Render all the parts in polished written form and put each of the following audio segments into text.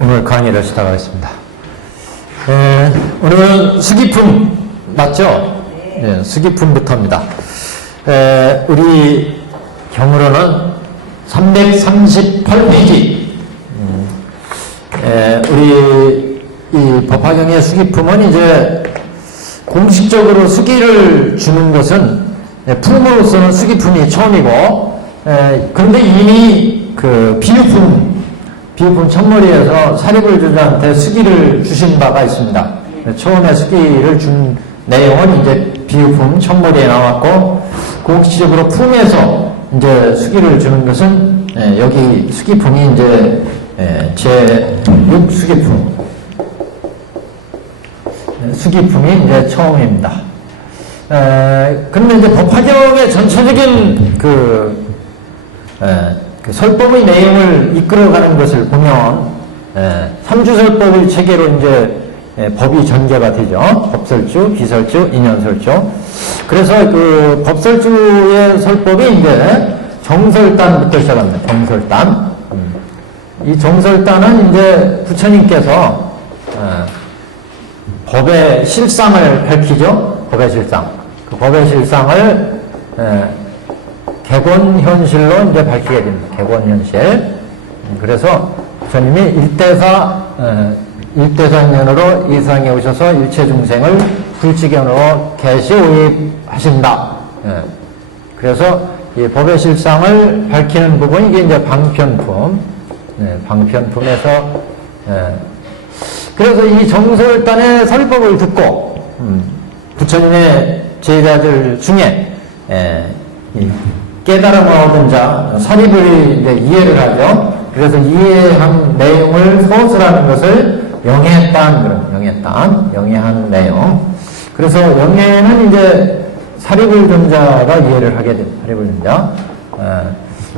오늘 강의를 시작하겠습니다. 오늘은 수기품 맞죠? 네, 수기품부터입니다. 우리 경으로는 338페이지. 우리 이 법화경의 수기품은 이제 공식적으로 수기를 주는 것은 품으로서는 수기품이 처음이고, 그런데 이미 그 비유품 첫머리에서 사립을조자한테 수기를 주신 바가 있습니다. 처음에 수기를 준 내용은 이제 비유품 첫머리에 나왔고, 공식적으로 품에서 이제 수기를 주는 것은 여기 수기품이 이제 제6 수기품이 이제 처음입니다. 그런데 이제 법화경의 전체적인 그 설법의 내용을 이끌어가는 것을 보면, 삼주설법의 체계로 이제 법이 전개가 되죠. 법설주, 비설주, 인연설주. 그래서 그 법설주의 설법이 이제 정설단부터 시작합니다. 정설단. 이 정설단은 이제 부처님께서 법의 실상을 밝히죠. 법의 실상. 그 법의 실상을 객원현실로 이제 밝히게 됩니다. 객원현실. 그래서 부처님이 일대사년으로 이 세상에 오셔서 일체 중생을 불치견으로 개시오입하신다. 그래서 이 법의 실상을 밝히는 부분이 이게 이제 방편품. 방편품에서 그래서 이 정설단의 설법을 듣고 부처님의 제자들 중에 깨달음을 얻은 자, 사립을 이제 이해를 하죠. 그래서 이해한 내용을 서술하는 것을 영해한 내용. 그래서 영해는 이제 사립을존자가 이해를 하게 됩니다. 사립을존자.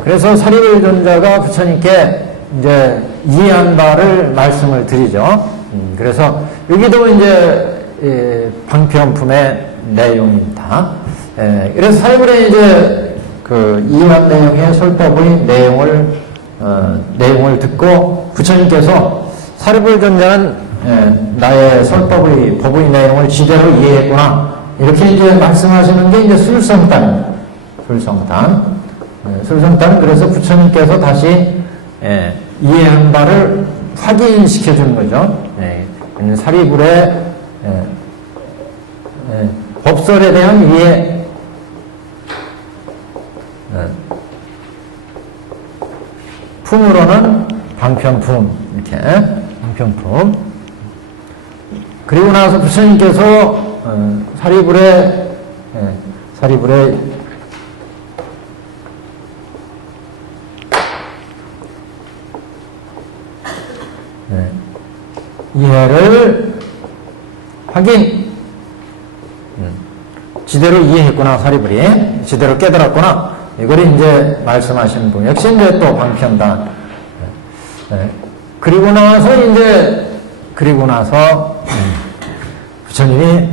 그래서 사립을존자가 부처님께 이제 이해한 바를 말씀을 드리죠. 그래서 여기도 이제 방편품의 내용입니다. 그래서 사립을에 이제 그 이해한 내용의 설법의 내용을 듣고 부처님께서 사립을존자는 나의 설법의 법의 내용을 지대로 이해했구나, 이렇게 이제 말씀하시는 게 이제 술성단입니다. 술성단. 그래서 부처님께서 다시 이해한 바를 확인시켜 주는 거죠. 사리불의 법설에 대한 이해, 품으로는 방편품, 이렇게 방편품. 그리고 나서 부처님께서 사리불의 이해를 확인, 지대로 이해했구나, 사리불이 제대로 깨달았구나, 이걸 이제 말씀하시는 분. 역시 이제 또 방편단. 그리고 나서 부처님이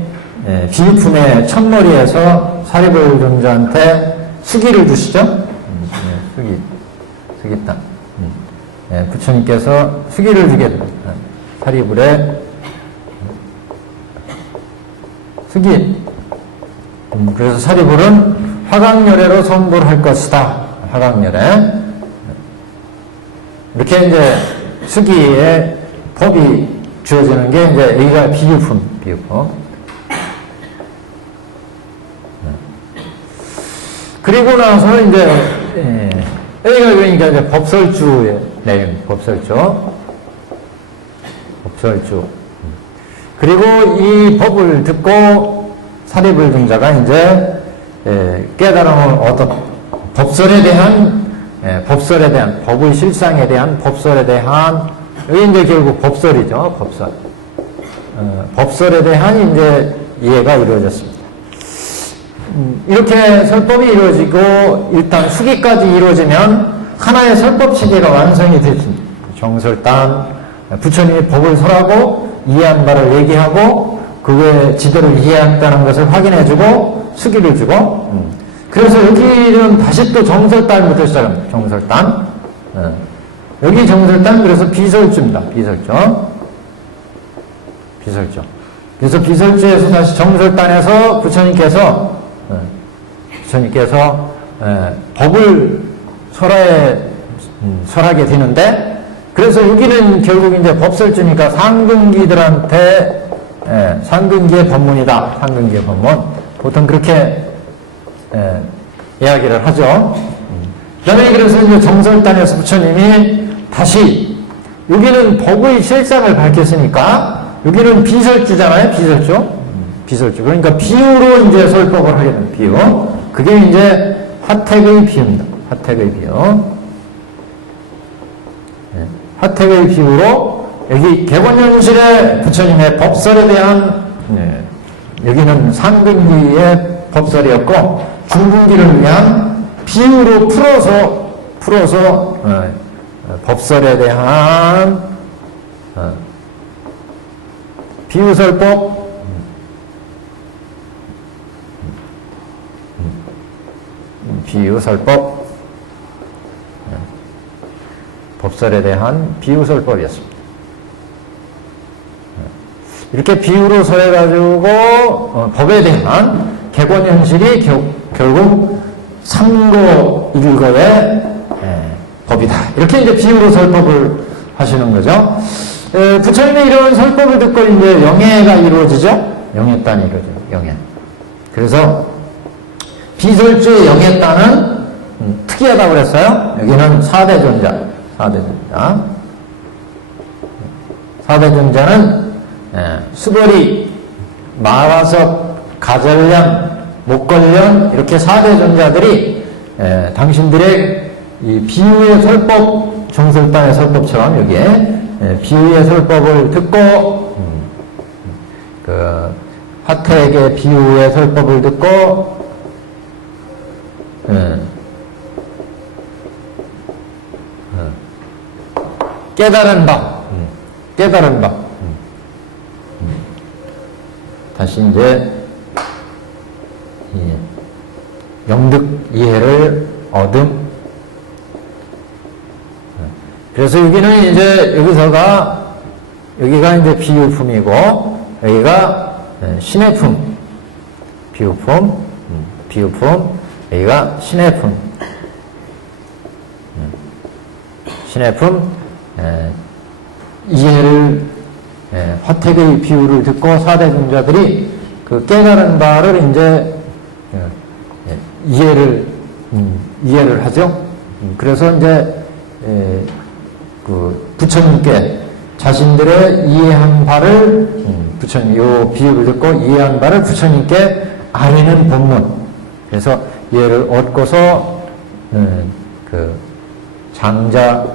비유품의 첫머리에서 사리불존자한테 수기를 주시죠. 수기단. 부처님께서 수기를 주게 됩니다. 사리불의 수기. 그래서 사리불은 화강열애로 선불할 것이다. 화강열애. 이렇게 이제 수기의 법이 주어지는 게 이제 여기가 비유품. 그리고 나서 이제 여기가 그러니까 이제 법설주의 내용. 법설주. 그리고 이 법을 듣고 사리불존자가 이제 깨달음을 얻어 법설에 대한 법의 실상에 대한 법설에 대한, 여기 이제 결국 법설이죠. 법설에 대한 이제 이해가 이루어졌습니다. 이렇게 설법이 이루어지고 일단 수기까지 이루어지면 하나의 설법 체계가 완성이 됐습니다. 정설단, 부처님이 법을 설하고 이해한 바를 얘기하고 그게 지대로 이해했다는 것을 확인해주고 수기를 주고, 그래서 여기는 다시 또 정설단부터 시작합니다. 정설단. 여기 정설단, 그래서 비설주입니다. 비설주. 비설주. 그래서 비설주에서 다시 정설단에서 부처님께서 법을 설하게 되는데, 그래서 여기는 결국 이제 법설주니까 상근기들한테, 상근기의 법문이다. 상근기의 법문. 보통 그렇게, 이야기를 하죠. 그 다음에 그래서 이제 정설단에서 부처님이 다시, 여기는 법의 실상을 밝혔으니까, 여기는 비설주잖아요. 비설주. 비설주. 그러니까 비유로 이제 설법을 하게 됩니다. 비유. 그게 이제 화택의 비유입니다. 화택의 비유. 화택의 비유로 여기 객원현실의 부처님의 법설에 대한, 여기는 상근기의 법설이었고, 중근기를 위한 비유로 풀어서 법설에 대한 비유설법, 비유설법, 법설에 대한 비유설법이었습니다. 이렇게 비유로 설해가지고 법에 대한 객원현실이 결국 상고일거의 법이다. 이렇게 이제 비유로 설법을 하시는 거죠. 부처님의 이런 설법을 듣고 이제 영예가 이루어지죠. 영예단이 이루어져요. 영예. 그래서 비설주의 영예단은 특이하다고 그랬어요. 여기는 4대 존자. 4대 존자. 4대 존자는 수거리, 마화석, 가절련, 목걸련 이렇게 4대 존자들이 당신들의 이 비유의 설법, 정설단의 설법처럼 여기에 비유의 설법을 듣고 그 화택의 비유의 설법을 듣고 깨달은 바, 깨달은 바. 다시 이제 영득 이해를 얻음. 그래서 여기는 이제 여기가 이제 비유품이고 여기가 신의 품, 비유품, 비유품. 여기가 신의 품, 신의 품. 이해를, 화택의 비유를 듣고 4대 존자들이 그 깨달은 바를 이제 이해를 하죠. 그래서 이제 그 부처님께 자신들의 이해한 바를 부처님 요 비유를 듣고 이해한 바를 부처님께 아뢰는 본문. 그래서 이해를 얻고서 그 장자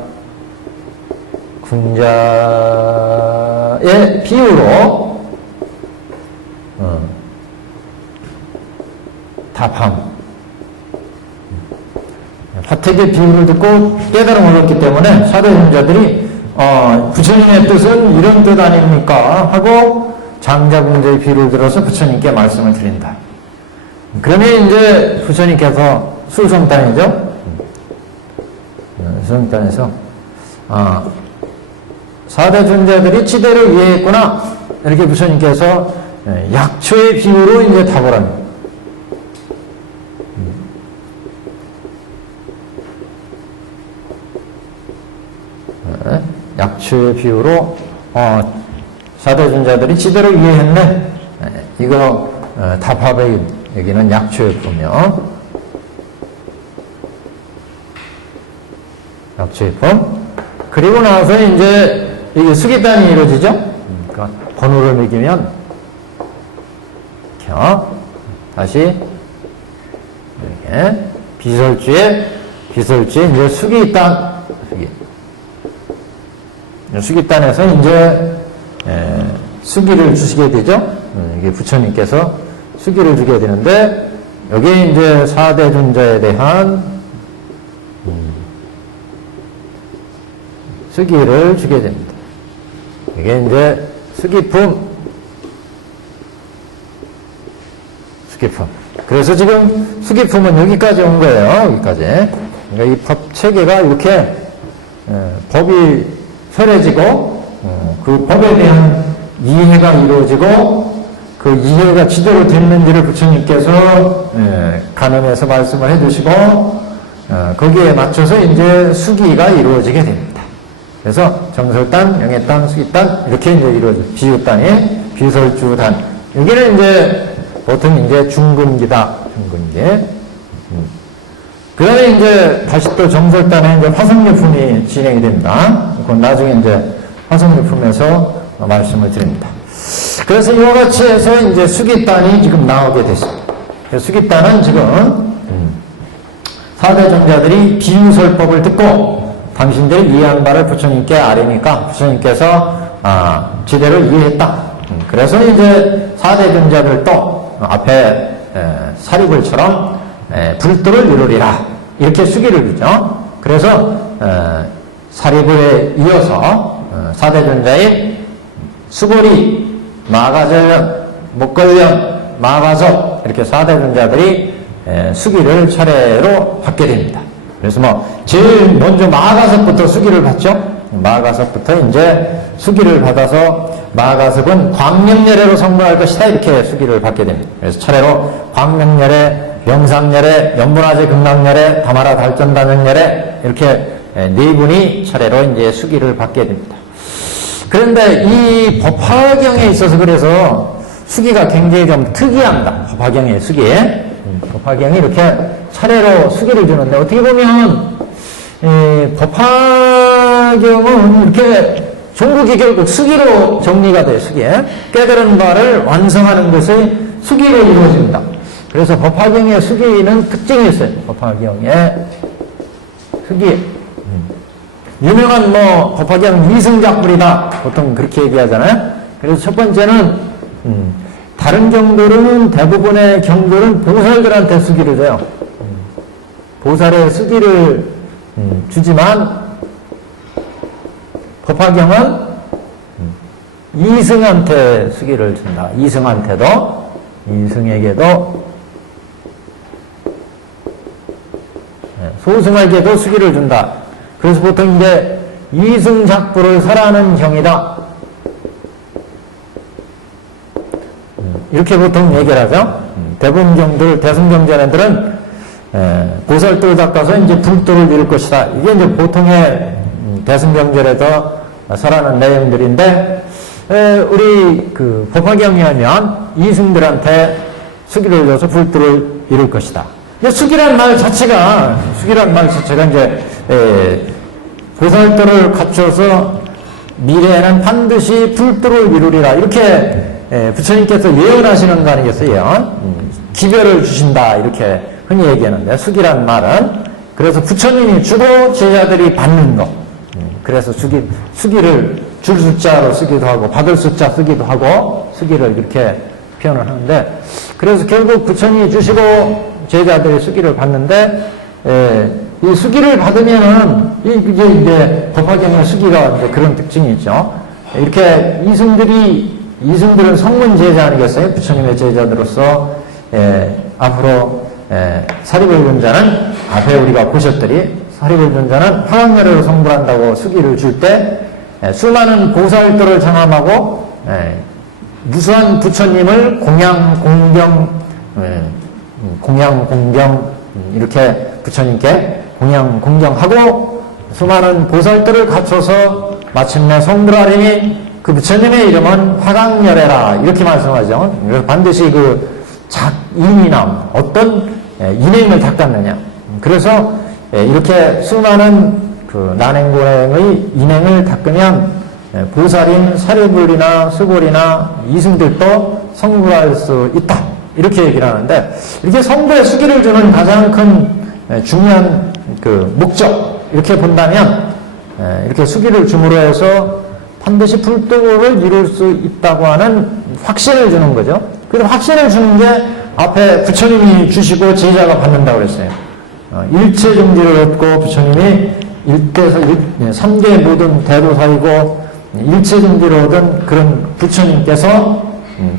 궁자의 비유로 답함. 화택의 비유를 듣고 깨달음을 얻기 때문에 사대존자들이 부처님의 뜻은 이런 뜻 아닙니까? 하고 장자궁자의 비유를 들어서 부처님께 말씀을 드린다. 그러면 이제 부처님께서 수성단이죠. 수성단에서 사대존자들이 지대로 이해했구나. 이렇게 부처님께서 약초의 비유로 이제 답을 합니다. 약초의 비유로 사대존자들이 지대로 이해했네. 이거 답합의 여기는 약초의 품이요. 약초의 품. 그리고 나서 이제 이게 수기단이 이루어지죠. 그러니까 번호를 매기면 다시 이렇게 비설주에 이제 수기단. 수기단에서 이제 수기를 주시게 되죠. 이게 부처님께서 수기를 주게 되는데 여기에 이제 4대 존자에 대한 수기를 주게 됩니다. 이게 이제 수기품. 그래서 지금 수기품은 여기까지 온 거예요. 여기까지. 그러니까 이 법 체계가 이렇게 법이 혈해지고 그 법에 대한 이해가 이루어지고 그 이해가 지대로 됐는지를 부처님께서 간음해서 말씀을 해주시고 거기에 맞춰서 이제 수기가 이루어지게 됩니다. 그래서 정설단, 영해단, 수기단 이렇게 이제 이루어져 비유단이 비설주단. 여기는 이제 보통 이제 중근기다. 중근기. 그 다음에 이제 다시 또 정설단에 이제 화성유품이 진행이 됩니다. 그건 나중에 이제 화성유품에서 말씀을 드립니다. 그래서 이와 같이 해서 이제 수기단이 지금 나오게 됐습니다. 수기단은 지금 사대존자들이 비유설법을 듣고 당신들이 이해한 바를 부처님께 아뢰니까 부처님께서 제대로 이해했다. 그래서 이제 사대존자들도 앞에 사리불처럼 불도를 이루리라 이렇게 수기를 주죠. 그래서 사리불에 이어서 사대존자의 수고리, 마가전, 목걸련, 마가섭 이렇게 사대존자들이 수기를 차례로 받게 됩니다. 그래서 뭐 제일 먼저 마가섭부터 수기를 받죠. 마가섭부터 이제 수기를 받아서 마가섭은 광명열애로 성불할 것이다 이렇게 수기를 받게 됩니다. 그래서 차례로 광명열애, 명상열애, 연분화제 극락열애, 다마라 달전단연열애 이렇게 네 분이 차례로 이제 수기를 받게 됩니다. 그런데 이 법화경에 있어서 그래서 수기가 굉장히 좀 특이합니다. 법화경의 수기. 법화경이 이렇게 차례로 수기를 주는데 어떻게 보면 법화경은 이렇게 종국이 결국 수기로 정리가 돼요. 수기에. 깨달은 바를 완성하는 것이 수기로 이루어집니다. 그래서 법화경의 수기는 특징이 있어요. 법화경의 수기. 유명한 뭐 법화경 이승작불이다 보통 그렇게 얘기하잖아요. 그래서 첫 번째는 다른 경들은 대부분의 경들은 보살들한테 수기를 줘요. 보살의 수기를 주지만 법화경은 이승한테 수기를 준다. 이승에게도 소승에게도 수기를 준다. 그래서 보통 이제 이승작부를 설하는 경이다. 이렇게 보통 얘기를 하죠. 대부분 경들, 대승경전애들은 보살도를 닦아서 이제 불도를 이룰 것이다. 이게 이제 보통의 대승경전에서 설하는 내용들인데, 우리 그 법화경에 하면 이승들한테 수기를 줘서 불도를 이룰 것이다. 수기란 말 자체가 이제 보살도를 갖춰서 미래에는 반드시 불도를 이루리라 이렇게 부처님께서 예언하시는 거 아니겠어요? 기별을 주신다 이렇게 흔히 얘기하는데 수기란 말은 그래서 부처님이 주고 제자들이 받는 거. 그래서 수기를 줄 숫자로 쓰기도 하고 받을 숫자 쓰기도 하고 수기를 이렇게 표현을 하는데 그래서 결국 부처님이 주시고 제자들이 수기를 받는데 이 수기를 받으면은 이제 법화경의 수기가 이제 그런 특징이 있죠. 이렇게 이승들은 성문 제자 아니겠어요? 부처님의 제자들로서 앞으로 사리불존자는 앞에 우리가 보셨더니 사리불존자는 화강열애로 성불한다고 수기를 줄 때 수많은 보살들을 장함하고 무수한 부처님을 공양 이렇게 부처님께 공양 공경하고 수많은 보살들을 갖춰서 마침내 성불하리니 그 부처님의 이름은 화강열애라 이렇게 말씀하죠. 그래서 반드시 그 작인이나 어떤 인행을 닦았느냐. 그래서 이렇게 수많은 그 난행고행의 인행을 닦으면 보살인 사리불이나 수골이나 이승들도 성불할 수 있다. 이렇게 얘기를 하는데 이렇게 성불의 수기를 주는 가장 큰 중요한 그 목적 이렇게 본다면 이렇게 수기를 줌으로 해서 반드시 불도를 이룰 수 있다고 하는 확신을 주는 거죠. 그래서 확신을 주는 게 앞에 부처님이 주시고 제자가 받는다고 그랬어요. 일체 정지를 얻고 부처님이 3계 모든 대도사이고 일체 정지를 얻은 그런 부처님께서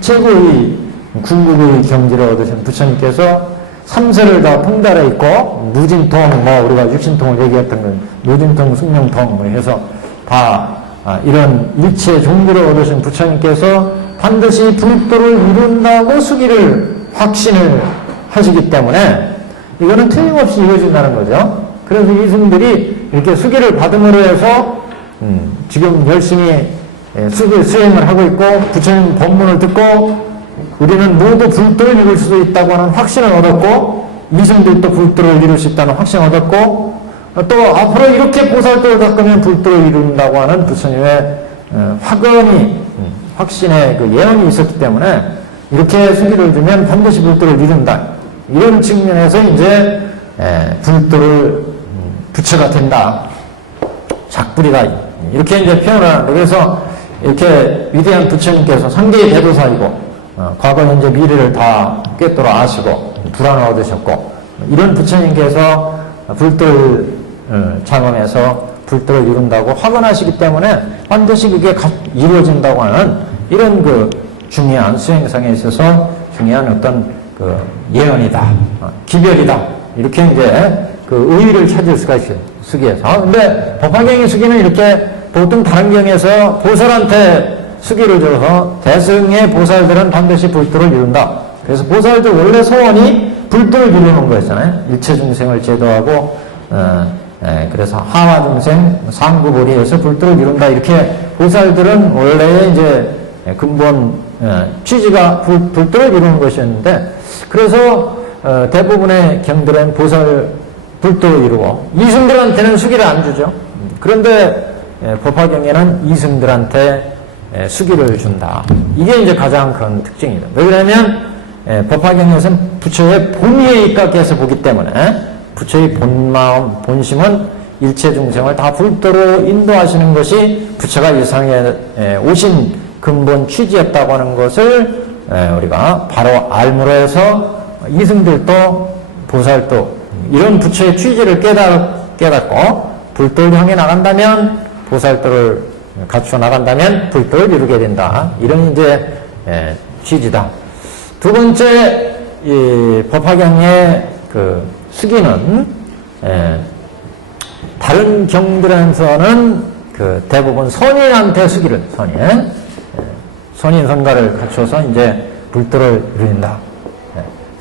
최고의 궁극의 경지를 얻으신 부처님께서 3세를 다 통달해 있고 무진통, 우리가 육신통을 얘기했던 건 노진통, 숙명통 뭐 해서 다 이런 일체 종교를 얻으신 부처님께서 반드시 불도를 이룬다고 수기를 확신을 하시기 때문에 이거는 틀림없이 이루어진다는 거죠. 그래서 이승들이 이렇게 수기를 받음으로 해서 지금 열심히 수기 수행을 하고 있고 부처님 법문을 듣고 우리는 모두 불도를 이룰 수 있다고 하는 확신을 얻었고 이승들도 불도를 이룰 수 있다는 확신을 얻었고 또 앞으로 이렇게 보살도를 닦으면 불도를 이룬다고 하는 부처님의 확신의 그 예언이 있었기 때문에 이렇게 수기를 주면 반드시 불도를 이룬다. 이런 측면에서 이제 불도를 부처가 된다. 작불이다. 이렇게 이제 표현을 하는데 그래서 이렇게 위대한 부처님께서 상계의 대도사이고 과거 현재 미래를 다 꿰뚫어 아시고 불안을 얻으셨고 이런 부처님께서 불도를 장엄해서 불도를 이룬다고 확언하시기 때문에 반드시 그게 이루어진다고 하는 이런 그 중요한 수행상에 있어서 중요한 어떤 그 예언이다, 기별이다 이렇게 이제 그 의의를 찾을 수가 있어요 수기에서. 근데 법화경의 수기는 이렇게 보통 다른 경에서 보살한테 수기를 줘서 대승의 보살들은 반드시 불도를 이룬다. 그래서 보살들 원래 소원이 불도를 이루는 거였잖아요. 일체 중생을 제도하고 그래서 하와 중생 상구보리에서 불도를 이룬다. 이렇게 보살들은 원래 이제 근본 취지가 불도를 이루는 것이었는데 그래서 대부분의 경들은 보살 불도를 이루고 이승들한테는 수기를 안 주죠. 그런데 법화경에는 이승들한테 수기를 준다. 이게 이제 가장 큰 특징이다. 왜냐하면 법화경에서는 부처의 본의에 입각해서 보기 때문에 부처의 본마음, 본심은 일체 중생을 다 불도로 인도하시는 것이 부처가 이 세상에 오신 근본 취지였다고 하는 것을 우리가 바로 알므로 해서 이승들도 보살도 이런 부처의 취지를 깨닫고 불도를 향해 나간다면 보살도를 갖추어 나간다면 불도를 이루게 된다. 이런 이제 취지다. 두 번째 이 법화경의 그 수기는 다른 경들에서는 그 대부분 선인한테 수기를 선인 선가를 갖춰서 이제 불도를 이룬다.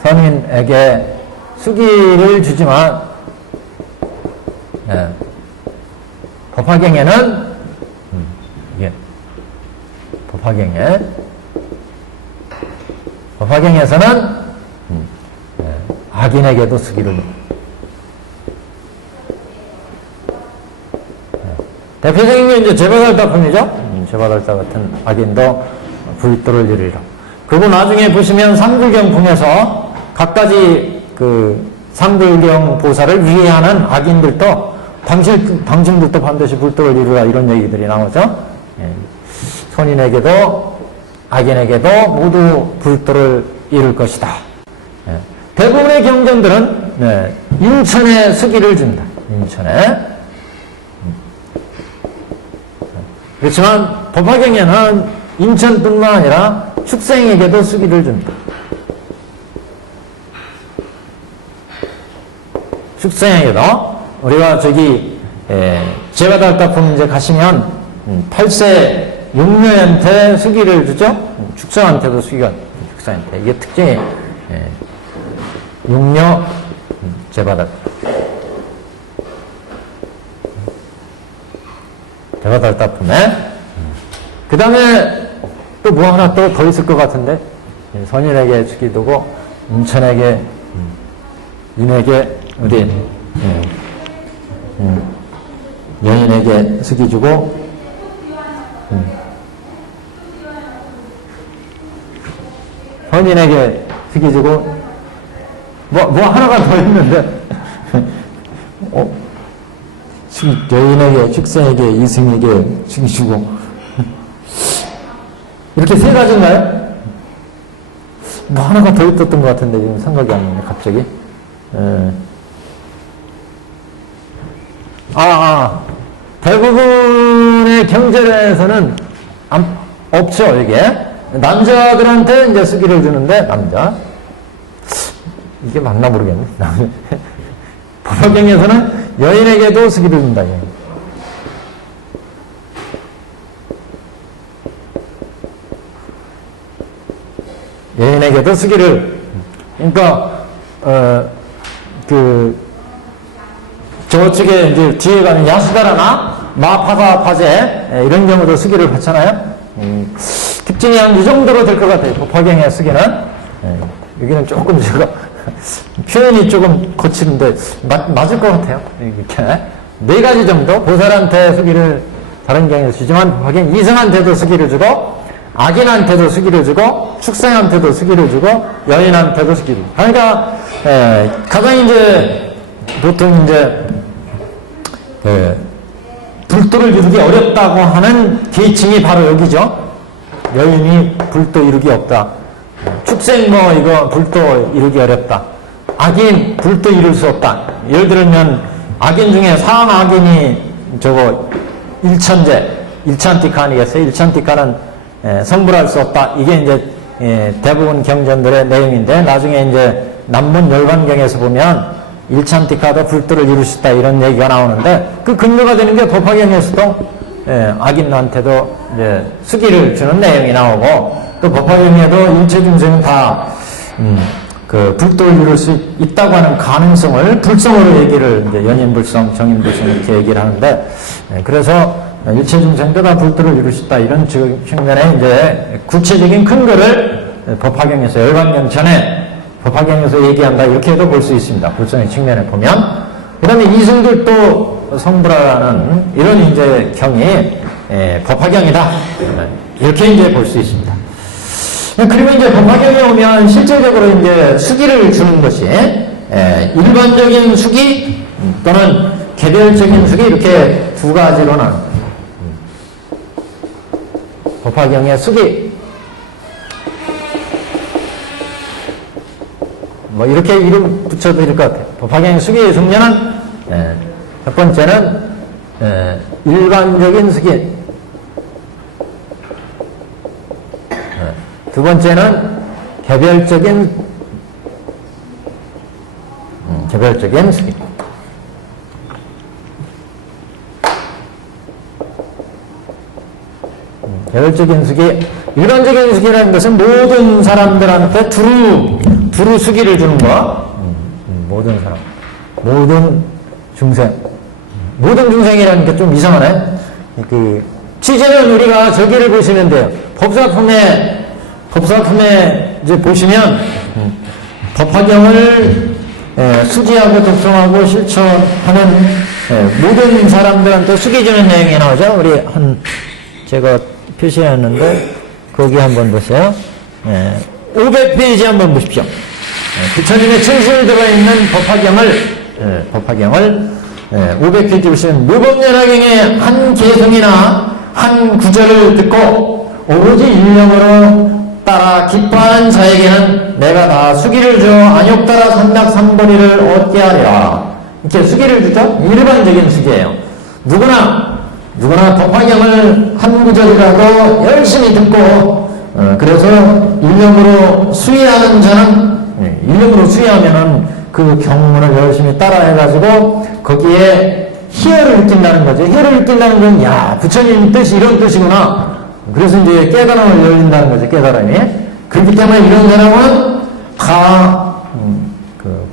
선인에게 수기를 주지만 법화경에는 법화경에서는 악인에게도 수기를 대표적인 게 이제 제바달다품이죠. 제바달다 같은 악인도 불도를 이루리라. 그리고 나중에 보시면 상불경품에서 각가지 그 상불경 보살을 위해하는 악인들도 당신들도 반드시 불도를 이루라 이런 얘기들이 나오죠. 선인에게도 악인에게도 모두 불도를 이룰 것이다. 대부분의 경전들은 인천에 수기를 준다. 인천에. 그렇지만 법화경에는 인천뿐만 아니라 축생에게도 수기를 준다. 축생에게도 우리가 저기 제바달다품 이제 가시면 8세 육녀한테 수기를 주죠. 축생한테도 수기가 축생한테 이게 특징이 육녀 제바달 제바달다품에 그 다음에 또 뭐 하나 또 더 있을 것 같은데 선인에게 수기 두고 인천에게 인에게 어디 여인에게 수기 주고 선인에게 수기 주고 뭐 하나가 더 있는데 여인에게 축생에게 이승에게 수기 주고 이렇게 세 가지인가요? 뭐 하나가 더 있었던 것 같은데 지금 생각이 안 나네 갑자기. 대부분의 경전에서는 없죠, 이게. 남자들한테 이제 수기를 주는데, 남자. 이게 맞나 모르겠네. 법화경에서는 여인에게도 수기를 준다. 여인에게도 수기를. 그러니까 저쪽에 이제 뒤에 가면 야수다라나 마파사파제 이런 경우도 수기를 받잖아요. 특징이 한 이 정도로 될 것 같아요. 법화경의 수기는. 여기는 조금 제가 표현이 조금 거치는데 맞을 것 같아요. 이렇게 4가지 정도 보살한테 수기를 다른 경우에 주지만 법화경 이승한테도 수기를 주고 악인한테도 수기를 주고 축생한테도 수기를 주고 여인한테도 수기를. 그러니까 가장 이제 보통 이제 불도를 이루기 어렵다고 하는 계층이 바로 여기죠. 여인이 불도 이루기 없다. 축생 이거 불도 이루기 어렵다. 악인 불도 이룰 수 없다. 예를 들면 악인 중에 상황 악인이 저거 일천티카 아니겠어요? 일천티카는 성불할 수 없다. 이게 이제 대부분 경전들의 내용인데 나중에 이제 남문 열반경에서 보면 일천티카도 불도를 이룰 수 있다 이런 얘기가 나오는데 그 근거가 되는 게 법화경에서도 악인한테도 이제 수기를 주는 내용이 나오고 또 법화경에도 일체 중생은 다 그 불도를 이룰 수 있다고 하는 가능성을 불성으로 얘기를 이제 연인불성, 정인불성 이렇게 얘기를 하는데 그래서 일체 중생도 다 불도를 이룰 수 있다 이런 측면에 이제 구체적인 근거를 법화경에서 열반년 전에 법화경에서 얘기한다 이렇게도 볼 수 있습니다. 불성의 측면에 보면. 그 다음에 이승들도 성불하라는 이런 이제 경이 법화경이다 이렇게 이제 볼 수 있습니다. 그리고 이제 법화경에 오면 실제적으로 이제 수기를 주는 것이 일반적인 수기 또는 개별적인 수기 이렇게 2가지로 나눕니다. 법화경의 수기 이렇게 이름 붙여드릴 것 같아요. 법화경의 수기의 종류는 첫 번째는 일반적인 수기, 두 번째는 개별적인 수기. 개별적인 수기, 일반적인 수기라는 것은 모든 사람들한테 두루 수기를 주는 거. 모든 사람, 모든 중생. 모든 중생이라는 게 좀 이상하네. 취재는 우리가 저기를 보시면 돼요. 법사품에 이제 보시면 법화경을 수지하고 독송하고 실천하는 모든 사람들한테 수기 주는 내용이 나오죠. 우리 제가 표시했는데 거기 한번 보세요. 500페이지 한번 보십시오. 부처님의 칭송이 들어있는 법화경을 500페이지 보시면 무법연화경의 한 개성이나 한 구절을 듣고 오로지 일념으로 따라 기뻐하는 자에게는 내가 다 수기를 줘 안욕 따라 삼백삼보리를 얻게 하리라. 이렇게 수기를 주죠. 일반적인 수기예요. 누구나 법화경을 한 구절이라도 열심히 듣고 그래서 일념으로 수의하는 자는 일념으로 수의하면은 그 경문을 열심히 따라해가지고 거기에 희열을 느낀다는 거죠. 희열을 느낀다는 건 야 부처님 뜻이 이런 뜻이구나. 그래서 이제 깨달음을 열린다는 거죠. 깨달음이. 그렇기 때문에 이런 사람은 다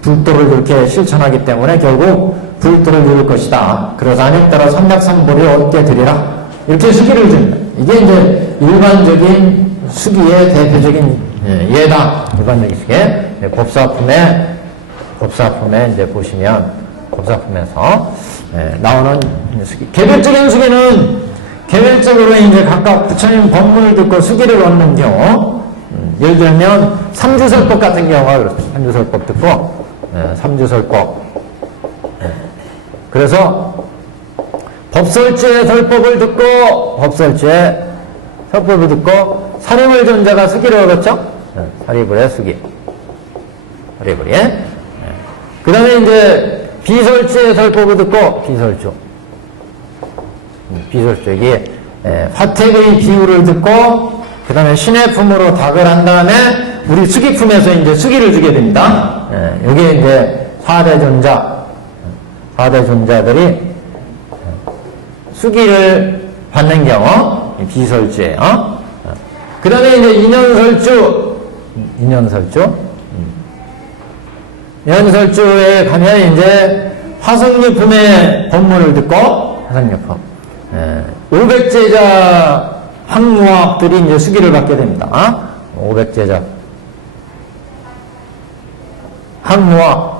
불도를 이렇게 실천하기 때문에 결국 불도를 이룰 것이다. 그래서 안욕 따라 삼백삼보리 얻게 되리라. 이렇게 수기를 줍니다. 이게 이제 일반적인 수기의 대표적인 예다. 일반적인 수기에 법사품에 이제 보시면 법사품에서 나오는 수기. 개별적인 수기는 개별적으로 이제 각각 부처님 법문을 듣고 수기를 얻는 경우, 예를 들면 삼주설법 같은 경우가 그렇습니다. 삼주설법 듣고 삼주설법. 그래서 법설주의 설법을 듣고 사리불 존자가 수기를 얻었죠. 사리불의 수기. 사리불이. 그 다음에 이제 비설주의 설법을 듣고 비설주기 화택의 비유를 듣고 그 다음에 신의 품으로 닭을 한 다음에 우리 수기품에서 이제 수기를 주게 됩니다. 여기에 이제 4대 존자 4대 존자들이 수기를 받는 경우 비설주예요. 그 다음에 이제 인연설주에 가면 이제 화성유품의 법문을 듣고, 화성유품. 500제자 학무학들이 이제 수기를 받게 됩니다. 500제자. 학무학.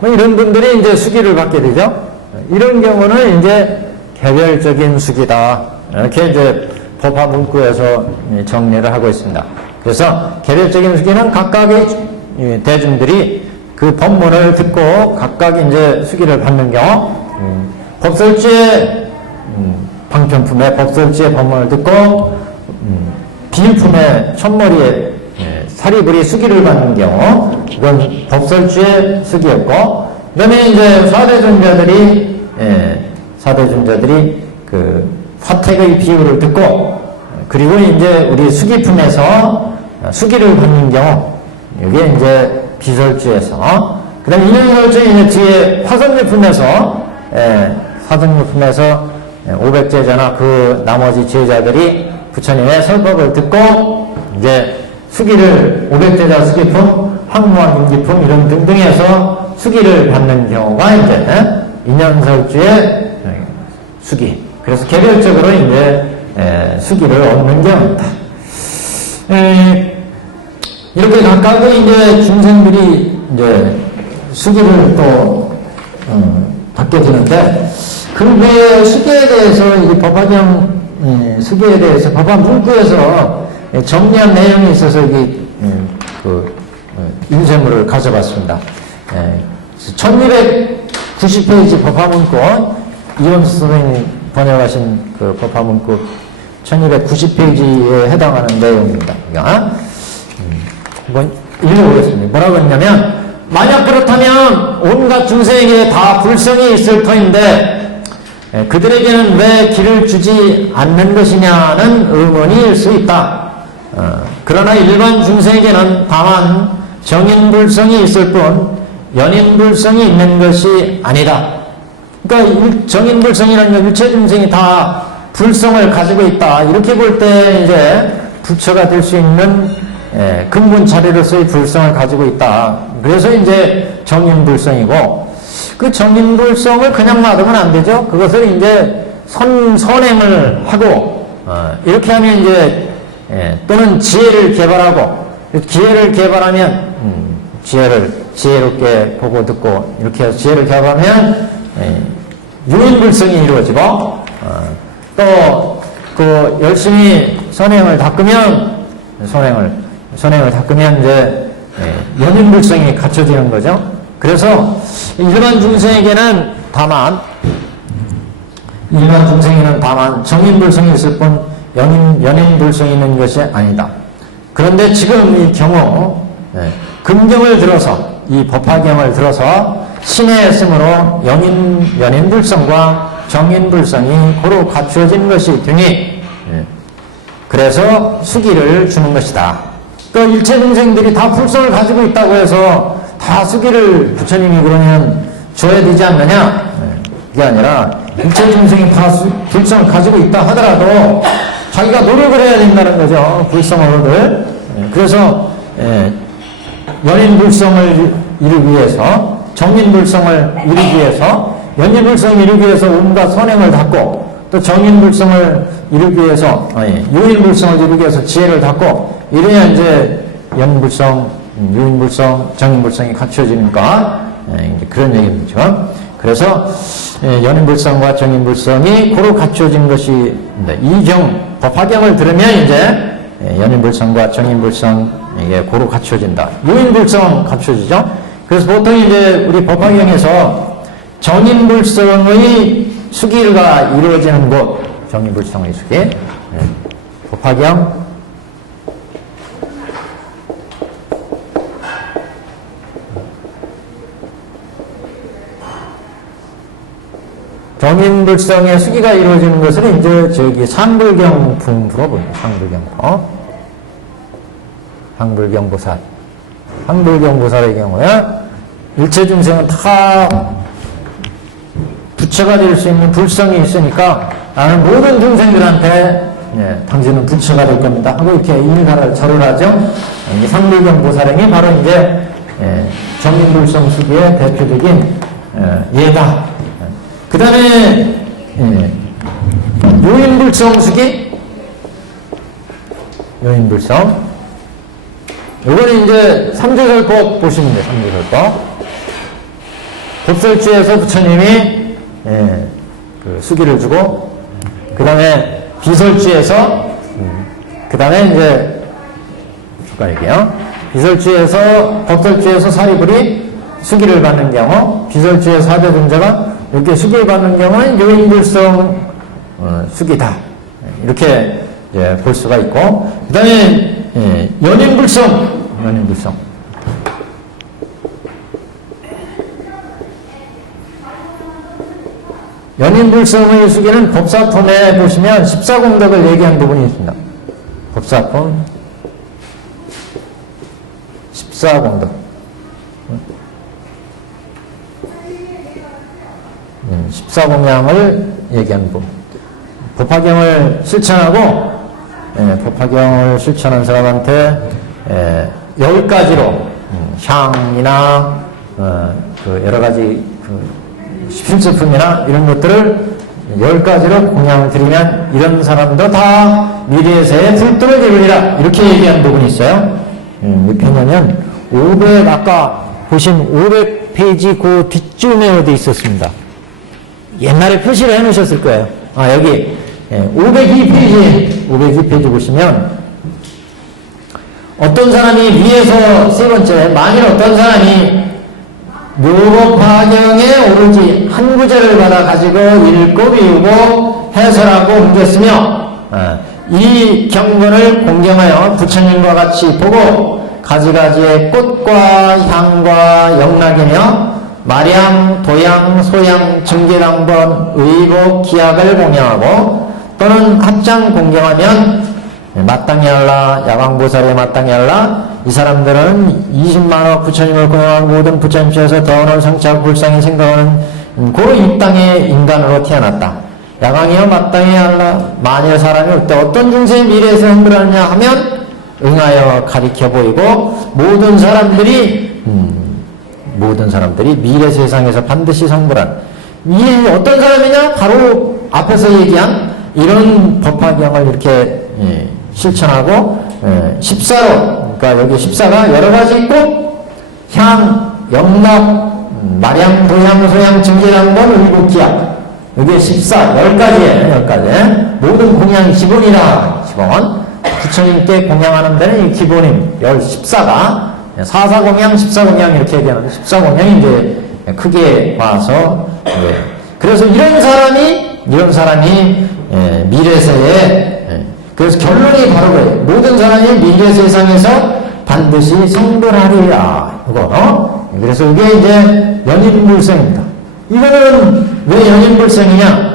뭐 이런 분들이 이제 수기를 받게 되죠. 이런 경우는 이제 개별적인 수기다. 이렇게 이제 법화 문구에서 정리를 하고 있습니다. 그래서 개별적인 수기는 각각의 대중들이 그 법문을 듣고 각각 이제 수기를 받는 경우, 법설주의 방편품의 법설주의 법문을 듣고 비유품의 첫머리에 사리불이 수기를 받는 경우, 이건 법설주의 수기였고, 그 다음에 이제 사대존자들이 그 화택의 비유를 듣고, 그리고 이제 우리 수기품에서 수기를 받는 경우, 이게 이제 비설주에서, 그 다음에 인연설주 이제 뒤에 화성유품에서, 사등유품에서 500제자나 그 나머지 제자들이 부처님의 설법을 듣고, 이제 수기를 500제자 수기품, 학무학 인기품 이런 등등에서 수기를 받는 경우가 이제 인연설주의 수기. 그래서 개별적으로 이제 수기를 얻는 경우입니다. 이렇게 각각의 이제 중생들이 이제 수기를 또 받게 되는데, 그 외에 수기에 대해서 이 법화경 수기에 대해서 법화 문구에서 정리한 내용이 있어서 이게 그 인쇄물을 가져봤습니다. 1290페이지 법화 문구, 이원수 선생님이 번역하신 그 법화 문구 1290페이지에 해당하는 내용입니다. 한번 읽어보겠습니다. 뭐라고 했냐면, 만약 그렇다면 온갖 중생에게 다 불성이 있을 터인데 그들에게는 왜 길을 주지 않는 것이냐는 의문일 수 있다. 그러나 일반 중생에게는 다만 정인불성이 있을 뿐 연인불성이 있는 것이 아니다. 그러니까 정인불성이라는 건 일체 중생이 다 불성을 가지고 있다. 이렇게 볼 때 이제 부처가 될 수 있는 근본 자리로서의 불성을 가지고 있다. 그래서 이제 정인불성이고, 그 정인불성을 그냥 놔두면 안 되죠. 그것을 이제 선행을 하고, 이렇게 하면 이제 또는 지혜를 개발하고, 기회를 개발하면 지혜롭게 보고 듣고 이렇게 해서 지혜를 개발하면 유인불성이 이루어지고, 또 그 열심히 선행을 닦으면 이제 연인불성이 갖춰지는 거죠. 그래서 일반 중생에게는 다만 정인불성이 있을 뿐 연인불성이 있는 것이 아니다. 그런데 지금 이 경우 금경을 들어서, 이 법화경을 들어서 신의 했으므로 연인불성과 정인불성이 고루 갖추어진 것이 되니, 그래서 수기를 주는 것이다. 또 일체 중생들이 다 불성을 가지고 있다고 해서 다 수기를 부처님이 그러면 줘야 되지 않느냐? 그게 아니라 일체 중생이 다 불성을 가지고 있다 하더라도 자기가 노력을 해야 된다는 거죠. 불성을 얻을. 그래서 연인불성을 이루기 위해서, 정인불성을 이루기 위해서, 연인불성을 이루기 위해서 온갖 선행을 닦고, 또 정인불성을 이루기 위해서, 유인불성을 이루기 위해서 지혜를 닦고, 이래야 이제 연불성, 유인불성, 정인불성이 갖춰지니까, 이제 그런 얘기죠. 그래서 연인불성과 정인불성이 고루 갖춰진 것이, 이경, 법화경을 들으면 이제 연인불성과 정인불성, 이게 고루 갖춰진다. 유인불성 갖춰지죠. 그래서 보통 이제 우리 법화경에서 정인불성의 수기가 이루어지는 곳, 정인불성의 수기, 법화경, 정인불성의 수기가 이루어지는 것을 이제 저기 상불경품으로 봅니다. 상불경보. 상불경보살. 상불경보살의 경우에 일체 중생은 다 부처가 될 수 있는 불성이 있으니까 나는 모든 중생들한테 당신은 부처가 될 겁니다 하고 이렇게 인사를 절을 하죠. 이 상불경 보살행이 바로 이제 정인불성 수기의 대표적인 예다. 그 다음에 요인불성 수기, 요인불성. 요거는 이제 삼조설법 보시면 돼요. 삼조설법. 법설주에서 부처님이 그 수기를 주고, 그 다음에 비설주에서, 그 다음에 이제 잠깐 얘기해요. 비설주에서, 법설주에서 사리불이 수기를 받는 경우, 비설주에서 사대尊자가 이렇게 수기를 받는 경우는 요인불성 수기다. 이렇게 볼 수가 있고, 그 다음에 연인불성, 연인불성. 연인불성의 수기는 법사품에 보시면 14공덕을 얘기한 부분이 있습니다. 법사품 14공덕. 14공양을 얘기한 부분. 법화경을 실천하고, 법화경을 실천한 사람한테 10가지로 향이나 그 여러 가지 십신제품이나 이런 것들을 10가지로 공양을 드리면 이런 사람도 다 미래에서의 불도를 이루리라. 이렇게 얘기한 부분이 있어요. 몇 페이지냐면 500, 아까 보신 500페이지 그 뒷줄에 어디 있었습니다. 옛날에 표시를 해놓으셨을 거예요. 아, 여기 502페이지 보시면 어떤 사람이 위에서 세 번째, 만일 어떤 사람이 묘법화경에 오로지 한 구절을 받아 가지고 읽고 배우고 해설하고 옮겼으며 이 경건을 공경하여 부처님과 같이 보고 가지가지의 꽃과 향과 영락이며 마량, 도양, 소양, 정계당번, 의복, 기약을 공양하고 또는 합장 공경하면 마땅히 할라, 야광보살에 마땅히 할라. 이 사람들은 20만억 부처님을 공양한 모든 부처님께서 더원을 성취하고 불쌍히 생각하는 고로 이 땅의 인간으로 태어났다. 야광이여 마땅히 할라. 만일 사람이 올 때 어떤 중생의 미래에서 행불하느냐 하면 응하여 가리켜 보이고 모든 사람들이 미래 세상에서 반드시 성불한 이 어떤 사람이냐? 바로 앞에서 얘기한 이런 법화경을 이렇게 실천하고 14로, 그러니까 여기 14가 여러 가지 꽃, 향, 영락, 마량, 도양, 소양, 증계당번, 의복기약. 여기에 14, 10가지예요. 10가지. 모든 공양이 기본이다. 기본. 부처님께 공양하는 데는 이 기본인 14가 사사공양, 14공양 이렇게 얘기하는데 14공양이 이제 크게 봐서 그래서 이런 사람이 미래세에 그래서 결론이 바로 그래요. 모든 사람이 미래 세상에서 반드시 성불하리라. 이거. 그래서 이게 이제 연인불성입니다. 이거는 왜 연인불성이냐?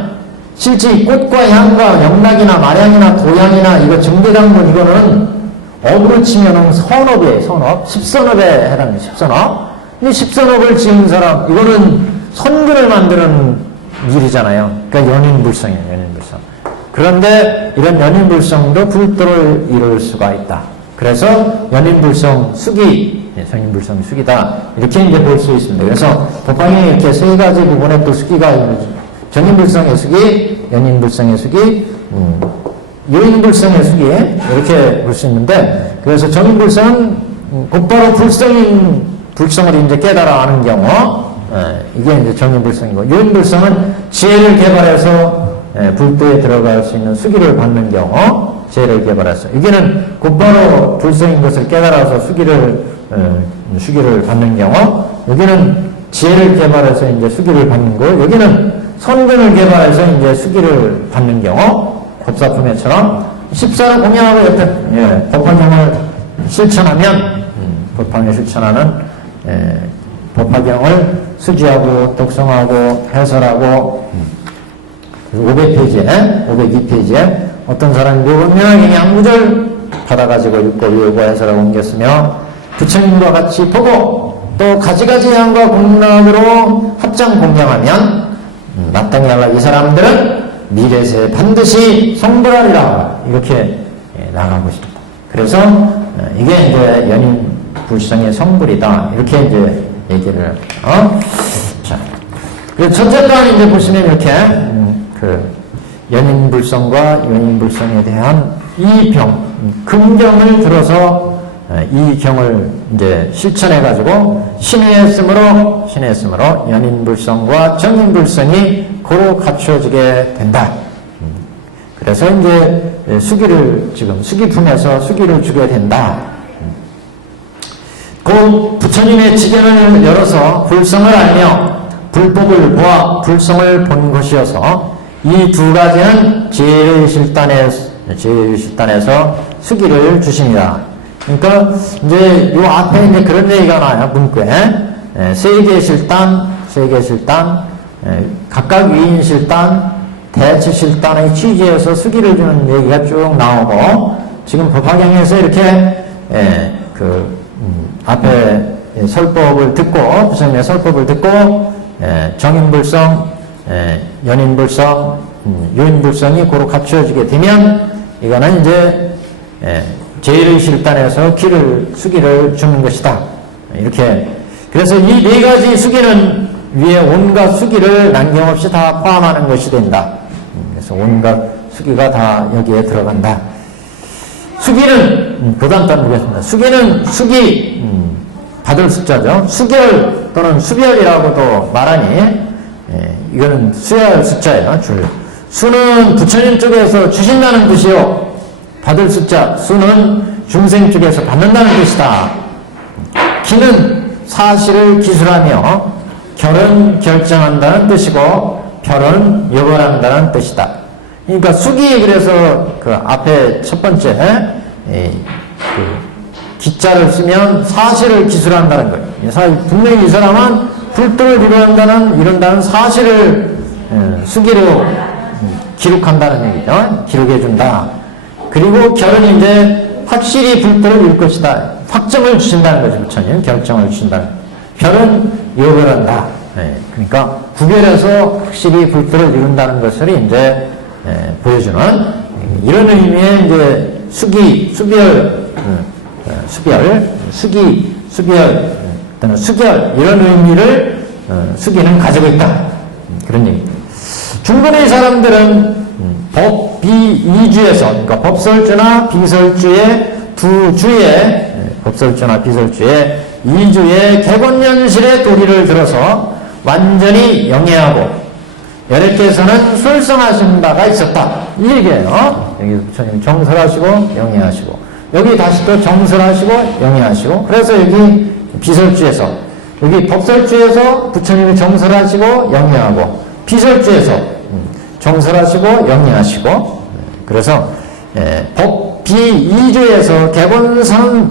실제 꽃과 향과 영락이나 마량이나 도양이나 이거 정대당분 이거는 업으로 치면은 선업이에요. 선업. 10선업에 해당해요. 10선업. 이 10선업을 지은 사람, 이거는 선근을 만드는 일이잖아요. 그러니까 연인불성이에요. 연인불성. 그런데 이런 연인불성도 불도를 이룰 수가 있다. 그래서 연인불성 수기, 성인불성 수기다. 이렇게 이제 볼 수 있습니다. 그래서 법화경에 이렇게 세 가지 부분에 또 수기가 있는 정인불성의 수기, 연인불성의 수기, 요인불성의 수기 이렇게 볼 수 있는데 그래서 정인불성은 곧바로 불성을 이제 깨달아 아는 경우 이게 이제 정인불성이고 요인불성은 지혜를 개발해서 불도에 들어갈 수 있는 수기를 받는 경우 지혜를 개발해서 여기는 곧바로 불성인 것을 깨달아서 수기를 받는 경우 여기는 지혜를 개발해서 이제 수기를 받는 거 여기는 선근을 개발해서 이제 수기를 받는 경우 법사품회처럼 14로 공양하고 옆에 법화경을 실천하면 법화경을 실천하는 법화경을 수지하고 독성하고 해설하고 500페이지에 502페이지에 어떤 사람이 묘법명하게 한 구절 받아가지고 읽고 외우고 해설하고 옮겼으며 부처님과 같이 보고 또 가지가지 향과 공락으로 합장 공양하면 마땅히 알라. 이 사람들은 미래세에 반드시 성불하리라. 이렇게 나가고 있습니다. 그래서 이게 이제 연인 불성의 성불이다. 이렇게 이제 얘기를 자, 그리고 첫째 또한 이제 보시면 이렇게 그 연인 불성과 연인 불성에 대한 이 병, 금경을 들어서 이 경을 이제 실천해 가지고 신의했으므로 연인 불성과 정인 불성이 고루 갖추어지게 된다. 그래서 이제 수기를 지금 수기품에서 수기를 주게 된다. 곧 부처님의 지견을 열어서 불성을 알며 불법을 보아 불성을 본 것이어서 이 두 가지는 제일실단에서 수기를 주십니다. 그러니까 이제 요 앞에 이제 그런 얘기가 나와요. 문구에 세계실단, 각각 위인실단, 대치실단의 취지에서 수기를 주는 얘기가 쭉 나오고 지금 법화경에서 이렇게 앞에 설법을 듣고 부처님의 설법을 듣고 정인불성, 연인불성, 유인불성이 고루 갖추어지게 되면 이거는 이제 제1실단에서 수기를 주는 것이다. 이렇게 그래서 이 네 가지 수기는 위에 온갖 수기를 남김없이 다 포함하는 것이 된다. 그래서 온갖 수기가 다 여기에 들어간다. 수기는 그 다음 단 보겠습니다. 수기는 수기 받을 숫자죠. 수결 또는 수별이라고도 말하니 이거는 수열 숫자예요. 줄. 수는 부처님 쪽에서 주신다는 뜻이요. 받을 숫자 수는 중생 쪽에서 받는다는 뜻이다. 기는 사실을 기술하며 결은 결정한다는 뜻이고 별은 요번한다는 뜻이다. 그러니까 수기 그래서 그 앞에 첫 번째 기자를 쓰면 사실을 기술한다는 거예요. 분명히 이 사람은 불도를 이룬다는 사실을 수기로 기록한다는 얘기죠. 기록해준다. 그리고 결은 이제 확실히 불도를 이룰 것이다. 확정을 주신다는 거죠. 부처님 결정을 주신다는 거예요. 별은 요별한다. 그러니까 구별해서 확실히 불도를 이룬다는 것을 이제 보여주는 이런 의미의 이제 수별 또는 수결 이런 의미를 수기는 가지고 있다. 그런 얘기입니다. 중근의 사람들은 법비이주에서 그러니까 법설주나 비설주의 두 주에 법설주나 비설주의 이주의 객원연실의 도리를 들어서 완전히 영해하고 여래께서는 술성하신 바가 있었다. 이 얘기예요. 여기 부처님 정설하시고 영해하시고 여기 다시 또 정설하시고 영해하시고 그래서 여기 비설주에서 여기 법설주에서 부처님이 정설하시고 영해하고 비설주에서 정설하시고 영해하시고 그래서 법비이주에서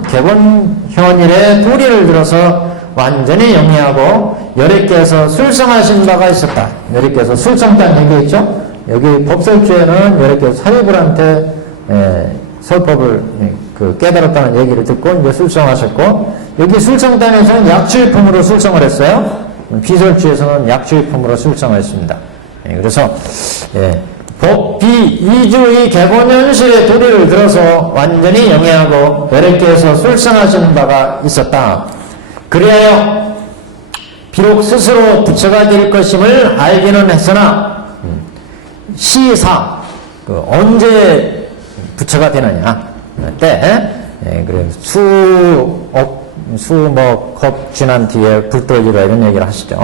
객원현일의 도리를 들어서 완전히 영해하고 여래께서 술성하신 바가 있었다. 여래께서 술성단 얘기했죠. 여기 법설주에는 여래께서 사유불한테 설법을 깨달았다는 얘기를 듣고 이제 술성하셨고 여기 술성단에서는 약주의품으로 술성을 했어요. 비설주에서는 약주의품으로 술성을 했습니다. 그래서 법비이주의 객원현실의 도리를 들어서 완전히 영해하고 여래께서 술성하시는 바가 있었다. 그리하여 비록 스스로 부처가 될 것임을 알기는 했으나 시사 언제 부처가 되느냐 때 그래 수목겁 지난 뒤에 불도를 이루어 이런 얘기를 하시죠.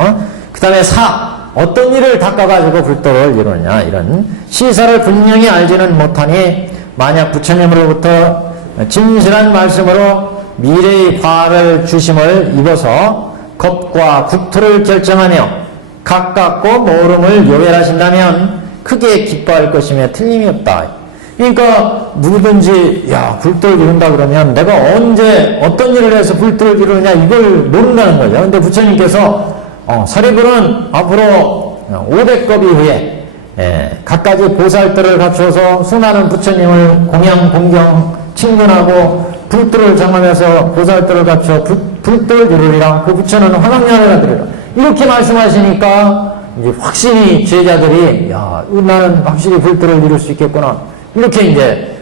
그 다음에 어떤 일을 닦아가지고 불도를 이루느냐 이런 시사를 분명히 알지는 못하니 만약 부처님으로부터 진실한 말씀으로 미래의 과를 주심을 입어서 겁과 국토를 결정하며 가깝고 모름을 요별하신다면 크게 기뻐할 것이며 틀림이 없다. 그러니까 누구든지 불도를 이룬다 그러면 내가 언제 어떤 일을 해서 불도를 이루느냐 이걸 모른다는 거죠. 근데 부처님께서 서리불은 앞으로 500겁 이후에 각가지 보살들을 갖춰서 수많은 부처님을 공양 공경 친근하고 불도를 정하면서 보살도를 갖춰 불도를 이루리라. 그 부처는 화강연회가 되리라. 이렇게 말씀하시니까 이제 확신이 제자들이 나는 확실히 불도를 이룰 수 있겠구나. 이렇게 이제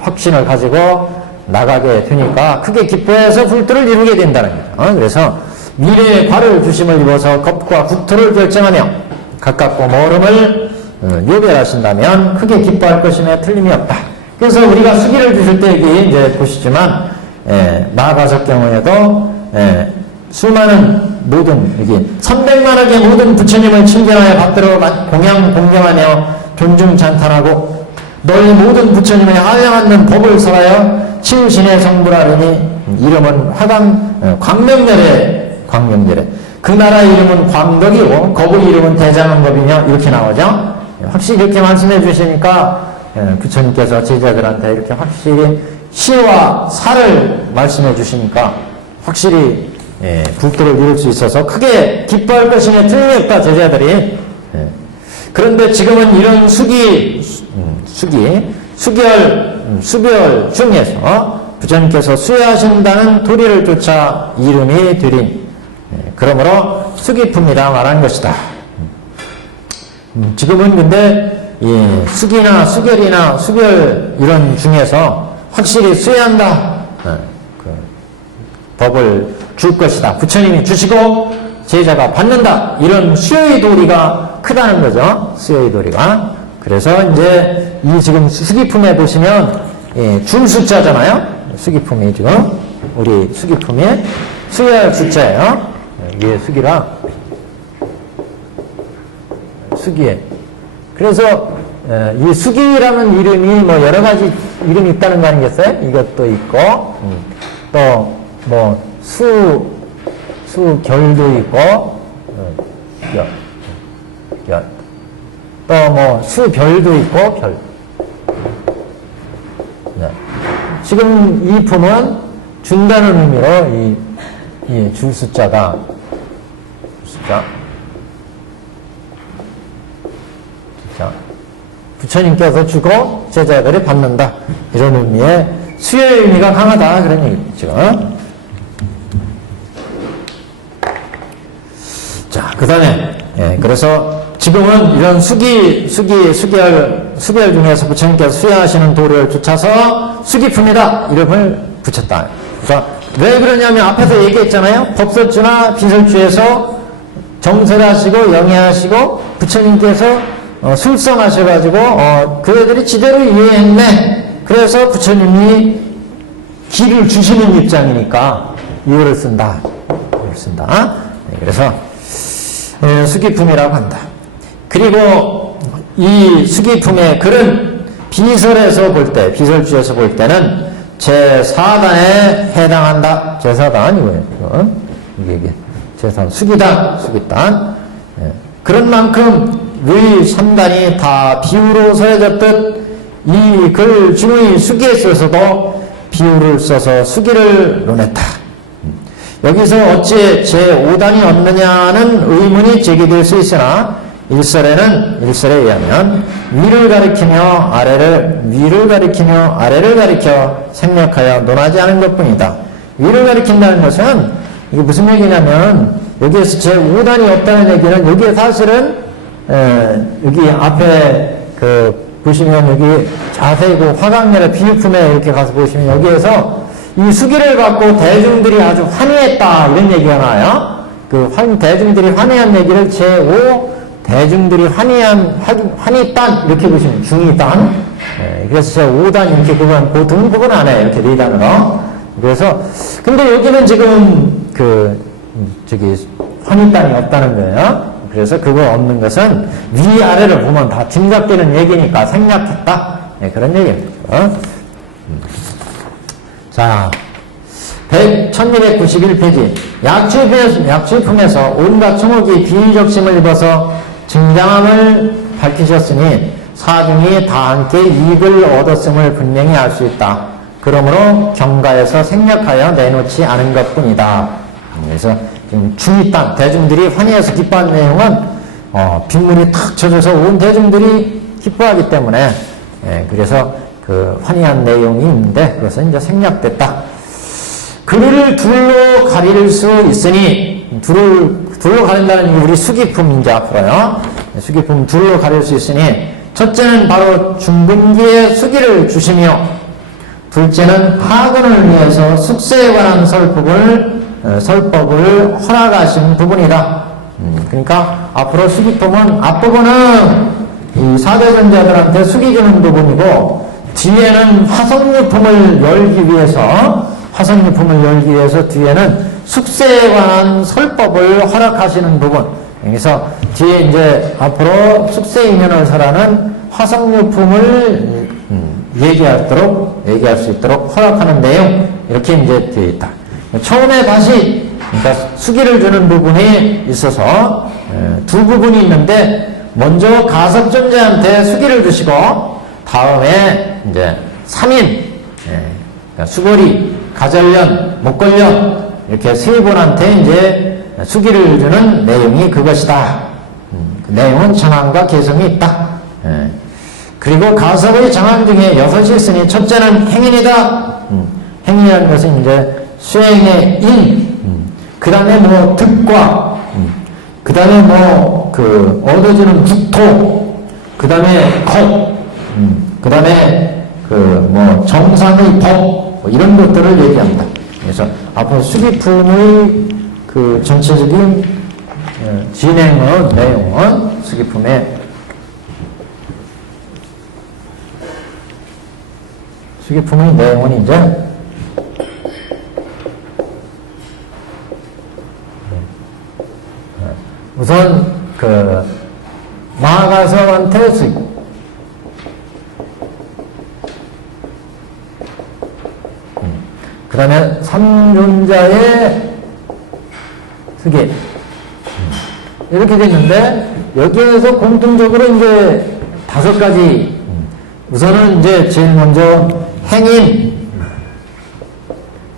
확신을 가지고 나가게 되니까 크게 기뻐해서 불도를 이루게 된다는 거죠. 그래서 미래의 과를 주심을 입어서 겁과 구토를 결정하며 가깝고 멀음을 요별하신다면 크게 기뻐할 것임에 틀림이 없다. 그래서 우리가 수기를 주실 때 여기 이제 보시지만 마가서 경우에도 수많은 모든 여기 300만억의 모든 부처님을 친견하여 받들어 공양하며 존중 찬탄하고 너희 모든 부처님의 하향하는 법을 설하여 치우신의 성불하리니 이름은 광명렬에 그 나라 이름은 광덕이고 겁의 이름은 대장암겁이며 이렇게 나오죠. 확실히 이렇게 말씀해 주시니까 부처님께서 제자들한테 이렇게 확실히 시와 사를 말씀해 주시니까 확실히 불도를 이룰 수 있어서 크게 기뻐할 것이며 틀림이 없다 제자들이. 그런데 지금은 이런 수별 중에서 부처님께서 수여하신다는 도리를 쫓아 이름이 들인 그러므로 수기품이라 말한 것이다. 지금은 근데 수기나 수결이나 수별 이런 중에서 확실히 수여한다. 그 법을 줄 것이다. 부처님이 주시고 제자가 받는다. 이런 수여의 도리가 크다는 거죠. 수여의 도리가. 그래서 이제 이 지금 수기품에 보시면 줄 숫자잖아요. 수기품이 지금 우리 수기품이 수여할 숫자예요. 이게 수기라 수기에. 그래서 이 수기라는 이름이 뭐 여러 가지 이름이 있다는 거 아니겠어요? 이것도 있고 또 뭐 수결도 있고 또 뭐 수별도 있고 별. 지금 이 품은 준다는 의미로 이 줄 숫자가 부처님께서 주고 제자들이 받는다. 이런 의미의 수요의 의미가 강하다. 그런 얘기죠. 자, 그 다음에, 그래서 지금은 이런 수별 중에서 부처님께서 수여하시는 도를 쫓아서 수기품이다. 이름을 붙였다. 그래서 왜 그러냐면 앞에서 얘기했잖아요. 법설주나 비설주에서 정설하시고 영해하시고 부처님께서 술성하셔가지고 그 애들이 제대로 이해했네. 그래서 부처님이 길을 주시는 입장이니까 이유를 쓴다. 그래서 수기품이라고 한다. 그리고 이 수기품의 글은 비설에서 볼 때, 비설주에서 볼 때는 제4단에 해당한다. 제4단 이거예요. 이게 제4단 수기단. 그런 만큼 의 3단이 다 비유로 서해졌듯 이 글 중의 수기에 있어서도 비유를 써서 수기를 논했다. 여기서 어찌 제5단이 없느냐는 의문이 제기될 수 있으나 일설에 의하면 위를 가리키며 아래를 가리켜 생략하여 논하지 않은 것뿐이다. 위를 가리킨다는 것은 이게 무슨 얘기냐면 여기에서 제5단이 없다는 얘기는 여기에 사실은 여기 앞에 보시면 여기 자세히 화강렬의 비유품에 이렇게 가서 보시면 여기에서 이 수기를 갖고 대중들이 아주 환희했다 이런 얘기가 나와요. 대중들이 환희한 얘기를 제5 대중들이 환희단 이렇게 보시면 중이단. 그래서 제5단 이렇게 보통 안 해요. 이렇게 4단으로. 그래서 근데 여기는 지금 환희단이 없다는 거예요. 그래서 그거 없는 것은 위아래를 보면 다 짐작되는 얘기니까 생략했다. 그런 얘기입니다. 자, 1291페이지. 약주품에서 온갖 총옥이 비의적심을 입어서 증장함을 밝히셨으니 사중이 다 함께 이익을 얻었음을 분명히 알 수 있다. 그러므로 경가에서 생략하여 내놓지 않은 것뿐이다. 그래서 지금 중이땅 대중들이 환희해서 기뻐한 내용은 빗물이 탁 젖어서 온 대중들이 기뻐하기 때문에 그래서 그 환희한 내용이 있는데 그것은 이제 생략됐다. 그를 둘로 가릴 수 있으니 둘로 가린다는 게 우리 수기품 이제 앞으로요. 수기품 둘로 가릴 수 있으니 첫째는 바로 중근기에 수기를 주시며 둘째는 하근을 위해서 숙세에 관한 설법을 허락하신 부분이다. 그러니까 앞으로 수기품은 앞부분은 이 사대전자들한테 수기 주는 부분이고 뒤에는 화성유품을 열기 위해서 뒤에는 숙세에 관한 설법을 허락하시는 부분. 그래서 뒤에 이제 앞으로 숙세 인연을 설하는 화성유품을 얘기할 수 있도록 허락하는 내용, 이렇게 이제 되어 있다. 처음에 다시, 그러니까 수기를 주는 부분이 있어서 두 부분이 있는데, 먼저 가섭존재한테 수기를 주시고, 다음에 이제 3인, 그러니까 수거리, 가전련, 목걸련, 이렇게 세 분한테 이제 수기를 주는 내용이 그것이다. 그 내용은 정황과 개성이 있다. 그리고 가섭의 정황 중에 6이 있으니 첫째는 행인이다. 행인이라는 것은 이제 수행의 인, 그 다음에 뭐 득과, 그 다음에 뭐 그 얻어지는 국토, 그 다음에 법, 그 다음에 그 뭐 정상의 법, 뭐 이런 것들을 얘기합니다. 그래서 앞으로 수기품의 그 전체적인 진행의 내용은 수기품의 내용은 이제 우선 그 마가섭한테 수기, 그 다음에 삼존자의 수기, 이렇게 됐는데 여기에서 공통적으로 이제 5가지, 우선은 이제 제일 먼저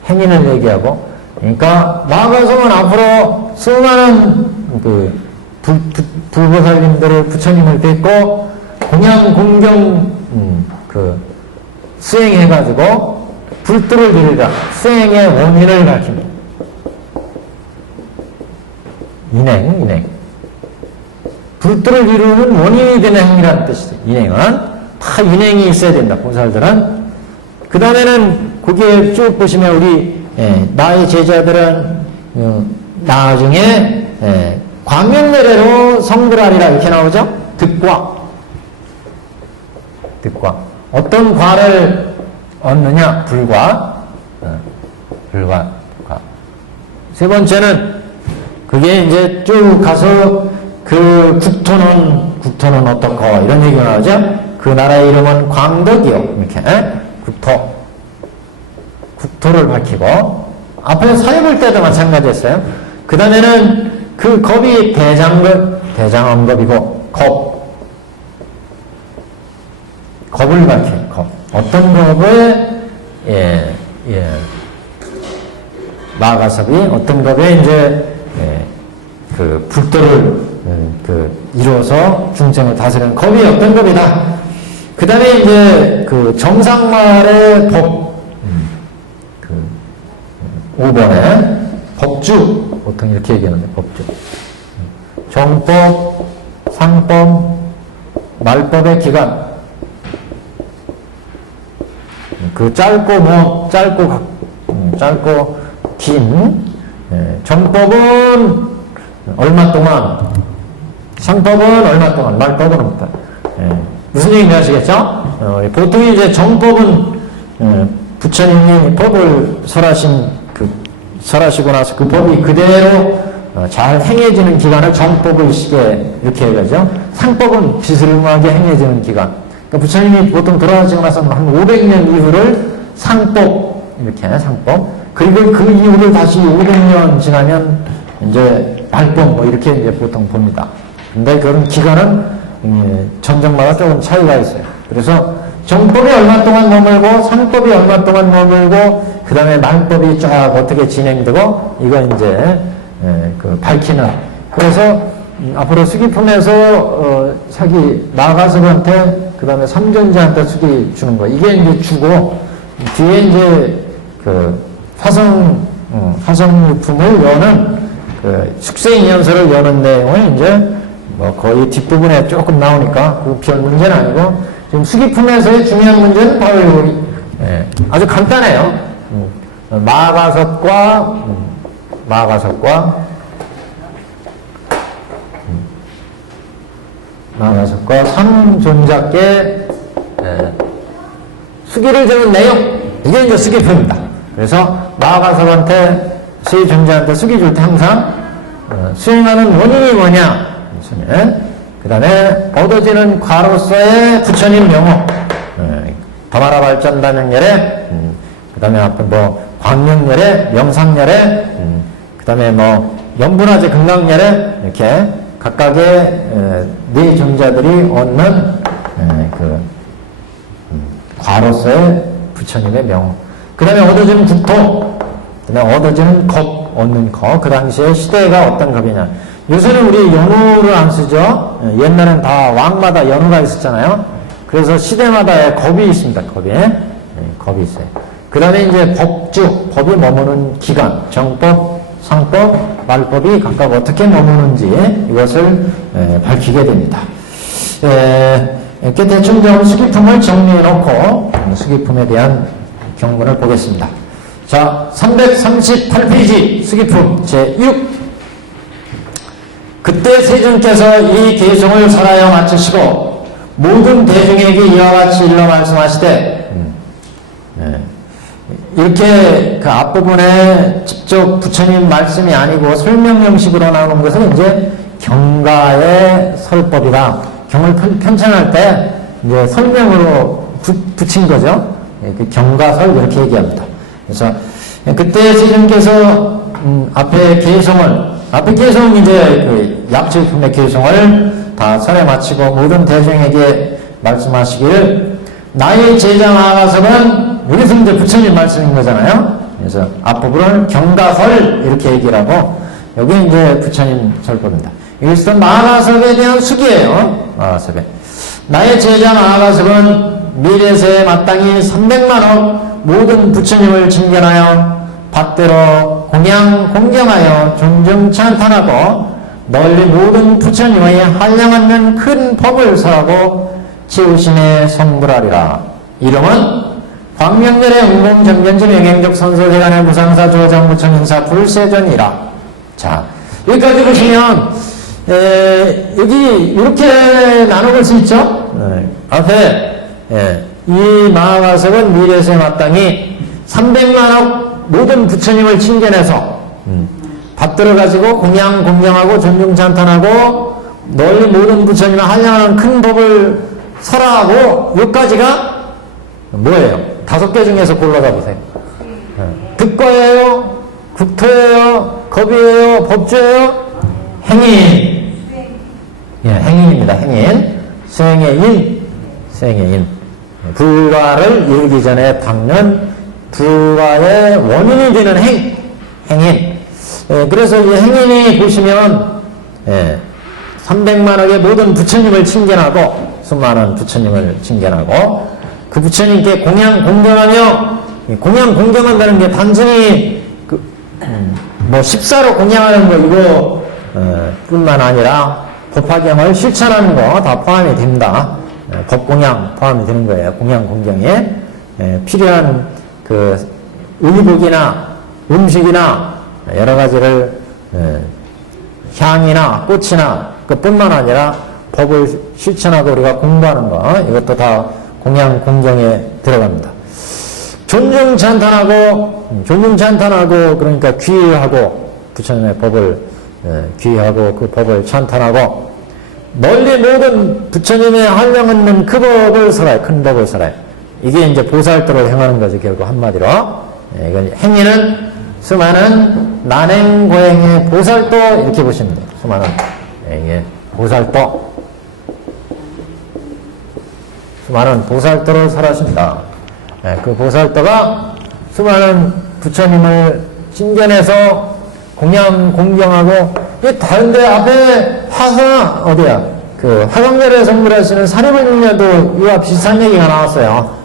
행인을 얘기하고, 그러니까 마가섭은 앞으로 수많은 그 불보살님들을 부처님을 뵙고 공양 공경 수행해가지고 불도를 이루다, 수행의 원인을 가르칩니다. 인행. 불도를 이루는 원인이 되는 행위라는 뜻이죠. 인행은 다 인행이 있어야 된다. 보살들은. 그 다음에는 거기에 쭉 보시면 우리 나의 제자들은 나중에 광명내래로 성불하리라 이렇게 나오죠. 득과 어떤 과를 얻느냐? 불과. 세 번째는 그게 이제 쭉 가서 그 국토는 어떻고 이런 얘기가 나오죠. 그 나라의 이름은 광덕이요. 이렇게 국토를 밝히고, 앞에 사입을 때도 마찬가지였어요. 그 다음에는 그 겁이 대장엄겁이고 겁을 밝혀요. 어떤 겁에 마가섭이 어떤 겁에 이제 그 불도를 이루어서 중생을 다스리는 겁이 어떤 겁이다. 그 다음에 이제 그 정상말의 법, 5번에 법주, 보통 이렇게 얘기하는데, 법주. 정법, 상법, 말법의 기간. 그 짧고 긴, 정법은 얼마 동안, 상법은 얼마 동안, 말법은 없다. 무슨 얘기인지 아시겠죠? 보통 이제 정법은 부처님이 법을 설하시고 나서 그 법이 그대로 잘 행해지는 기간을 정법의 시계 이렇게 해가죠. 상법은 비스름하게 행해지는 기간. 그러니까 부처님이 보통 돌아가시고 나서 한 500년 이후를 상법, 이렇게 상법. 그리고 그 이후를 다시 500년 지나면 이제 말법 뭐 이렇게 이제 보통 봅니다. 근데 그런 기간은 전정마다 조금 차이가 있어요. 그래서 정법이 얼마 동안 머물고 상법이 얼마 동안 머물고 그 다음에 말법이 쫙 어떻게 진행되고 이거 이제 그 밝히는. 그래서 앞으로 수기품에서 자기 마가섭한테 그 다음에 삼존재한테 수기 주는 거. 이게 이제 주고, 뒤에 이제 그 화성유품을 여는 그 숙세인연서를 여는 내용을 이제 뭐 거의 뒷부분에 조금 나오니까 그 별 문제는 아니고, 지금 수기품에서의 중요한 문제는 바로 여기, 아주 간단해요. 마가섭과 삼존자께 수기를 주는 내용, 이게 이제 수기품입니다. 그래서 마가섭한테 세존자한테 수기 줄 때 항상 수행하는 원인이 뭐냐, 그 다음에 얻어지는 과로서의 부처님 명호, 더마라 발전단영열에, 그 다음에 앞에 뭐 광명열에, 명상열에, 그 다음에 뭐 연분화제 금강열에, 이렇게 각각의 네 존자들이 얻는 그 과로서의 부처님의 명호, 그 다음에 얻어지는 국토, 그 다음에 얻어지는 겁, 얻는 거, 그 당시에 시대가 어떤 겁이냐. 요새는 우리 연우를 안 쓰죠. 옛날엔 다 왕마다 연우가 있었잖아요. 그래서 시대마다의 겁이 있습니다. 겁이 있어요. 그 다음에 이제 법주, 법이 머무는 기간, 정법, 상법, 말법이 각각 어떻게 머무는지 이것을 밝히게 됩니다. 이렇게 대충 수기품을 정리해 놓고 수기품에 대한 경문을 보겠습니다. 자, 338페이지 수기품 제6. 그때 세존께서 이 계송을 설하여 마치시고 모든 대중에게 이와 같이 일러 말씀하시되, 이렇게 그 앞부분에 직접 부처님 말씀이 아니고 설명 형식으로 나오는 것은 이제 경가의 설법이다. 경을 편찬할 때 이제 설명으로 붙인 거죠. 그 경가설 이렇게 얘기합니다. 그래서 그때 세존께서 앞에 계송은 이제 그 약주품의 계송을 다 설해 마치고 모든 대중에게 말씀하시기를, 나의 제자 마가섭은, 여기서 이제 부처님 말씀인 거잖아요. 그래서 앞부분을 경가설 이렇게 얘기를 하고, 여기 이제 부처님 설법입니다. 여기서 마가섭에 대한 수기예요. 마가섭에. 나의 제자 마가섭은 미래세에 마땅히 300만억 모든 부처님을 칭견하여 받대로 공양 공경하여 존중 찬탄하고 널리 모든 부처님의 한량없는 큰 법을 설하고 지우심에 성불하리라. 이름은 광명열의 응공정견진 영행적 선소재간의 무상사 조장부처님사 불세전이라. 자, 여기까지 보시면 여기 이렇게 나눠볼 수 있죠. 앞에 이 마가섭은 미래세에 마땅히 300만억 모든 부처님을 칭견해서 받들어가지고 공양 공경하고 존중 찬탄하고 널리 모든 부처님을 한량하는 큰 법을 설하고, 여기까지가 뭐예요? 5개 중에서 골라가 보세요. 득과예요? 국토예요? 겁이에요? 법주예요? 행인. 행인입니다. 행인. 수행의 인. 불과를 이루기 전에 닦는 불과의 원인이 되는 행인. 그래서 이 행인이 보시면 300만억의 모든 부처님을 칭견하고, 수많은 부처님을 칭견하고, 그 부처님께 공양 공경하며, 공양 공경한다는 게 단순히 뭐 십사로 공양하는 거 이거 뿐만 아니라 법화경을 실천하는 거 다 포함이 됩니다. 법공양 포함이 되는 거예요. 공양 공경에 필요한 그 의복이나 음식이나 여러 가지를 향이나 꽃이나 그뿐만 아니라 법을 실천하고 우리가 공부하는 거, 이것도 다 공양 공경에 들어갑니다. 존중 찬탄하고 그러니까 귀의하고 부처님의 법을 귀의하고 그 법을 찬탄하고 널리 모든 부처님의 한량없는 그 법을 설하여, 큰 법을 설하여. 이게 이제 보살도를 행하는 거죠. 결국 한마디로. 이건 행위는 수많은 난행고행의 보살도 이렇게 보시면 돼요. 수많은 보살도. 수많은 보살도를 설하신다. 그 보살도가 수많은 부처님을 칭견해서 공양 공경하고, 다른데 앞에 화사 어디야? 그 화성절에 성불하시는 사리불명녀도 이와 비슷한 얘기가 나왔어요.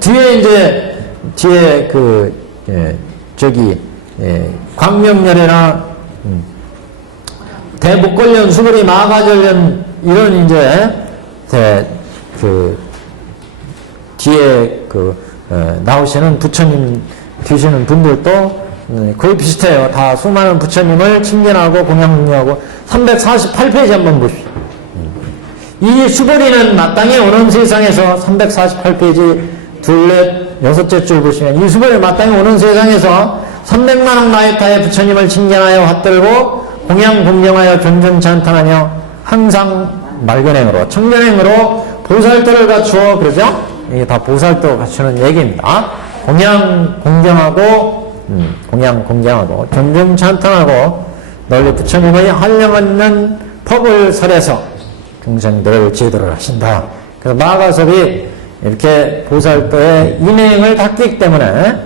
뒤에 이제 뒤에 광명절이나 대목걸련, 수구리, 마가절련 이런 이제 뒤에 나오시는 부처님 되시는 분들도 거의 비슷해요. 다 수많은 부처님을 칭견하고 공양하고 348페이지 한번 보십시오. 이 수보리는 마땅히 오는 세상에서 348페이지 둘넷 여섯째 줄 보시면 이 수보리 마땅히 오는 세상에서 300만억 나이타의 부처님을 칭견하여 핫들고 공양 공경하여 존중 찬탄하며 항상 맑은행으로 청전행으로 보살도를 갖추어 그러죠? 이게 다 보살도 갖추는 얘기입니다. 공양 공경하고 존중 찬탄하고 널리 부처님의 한량없는 법을 설해서 중생들을 제도를 하신다. 그래서 마가섭이 이렇게 보살도의 인행을 닦기 때문에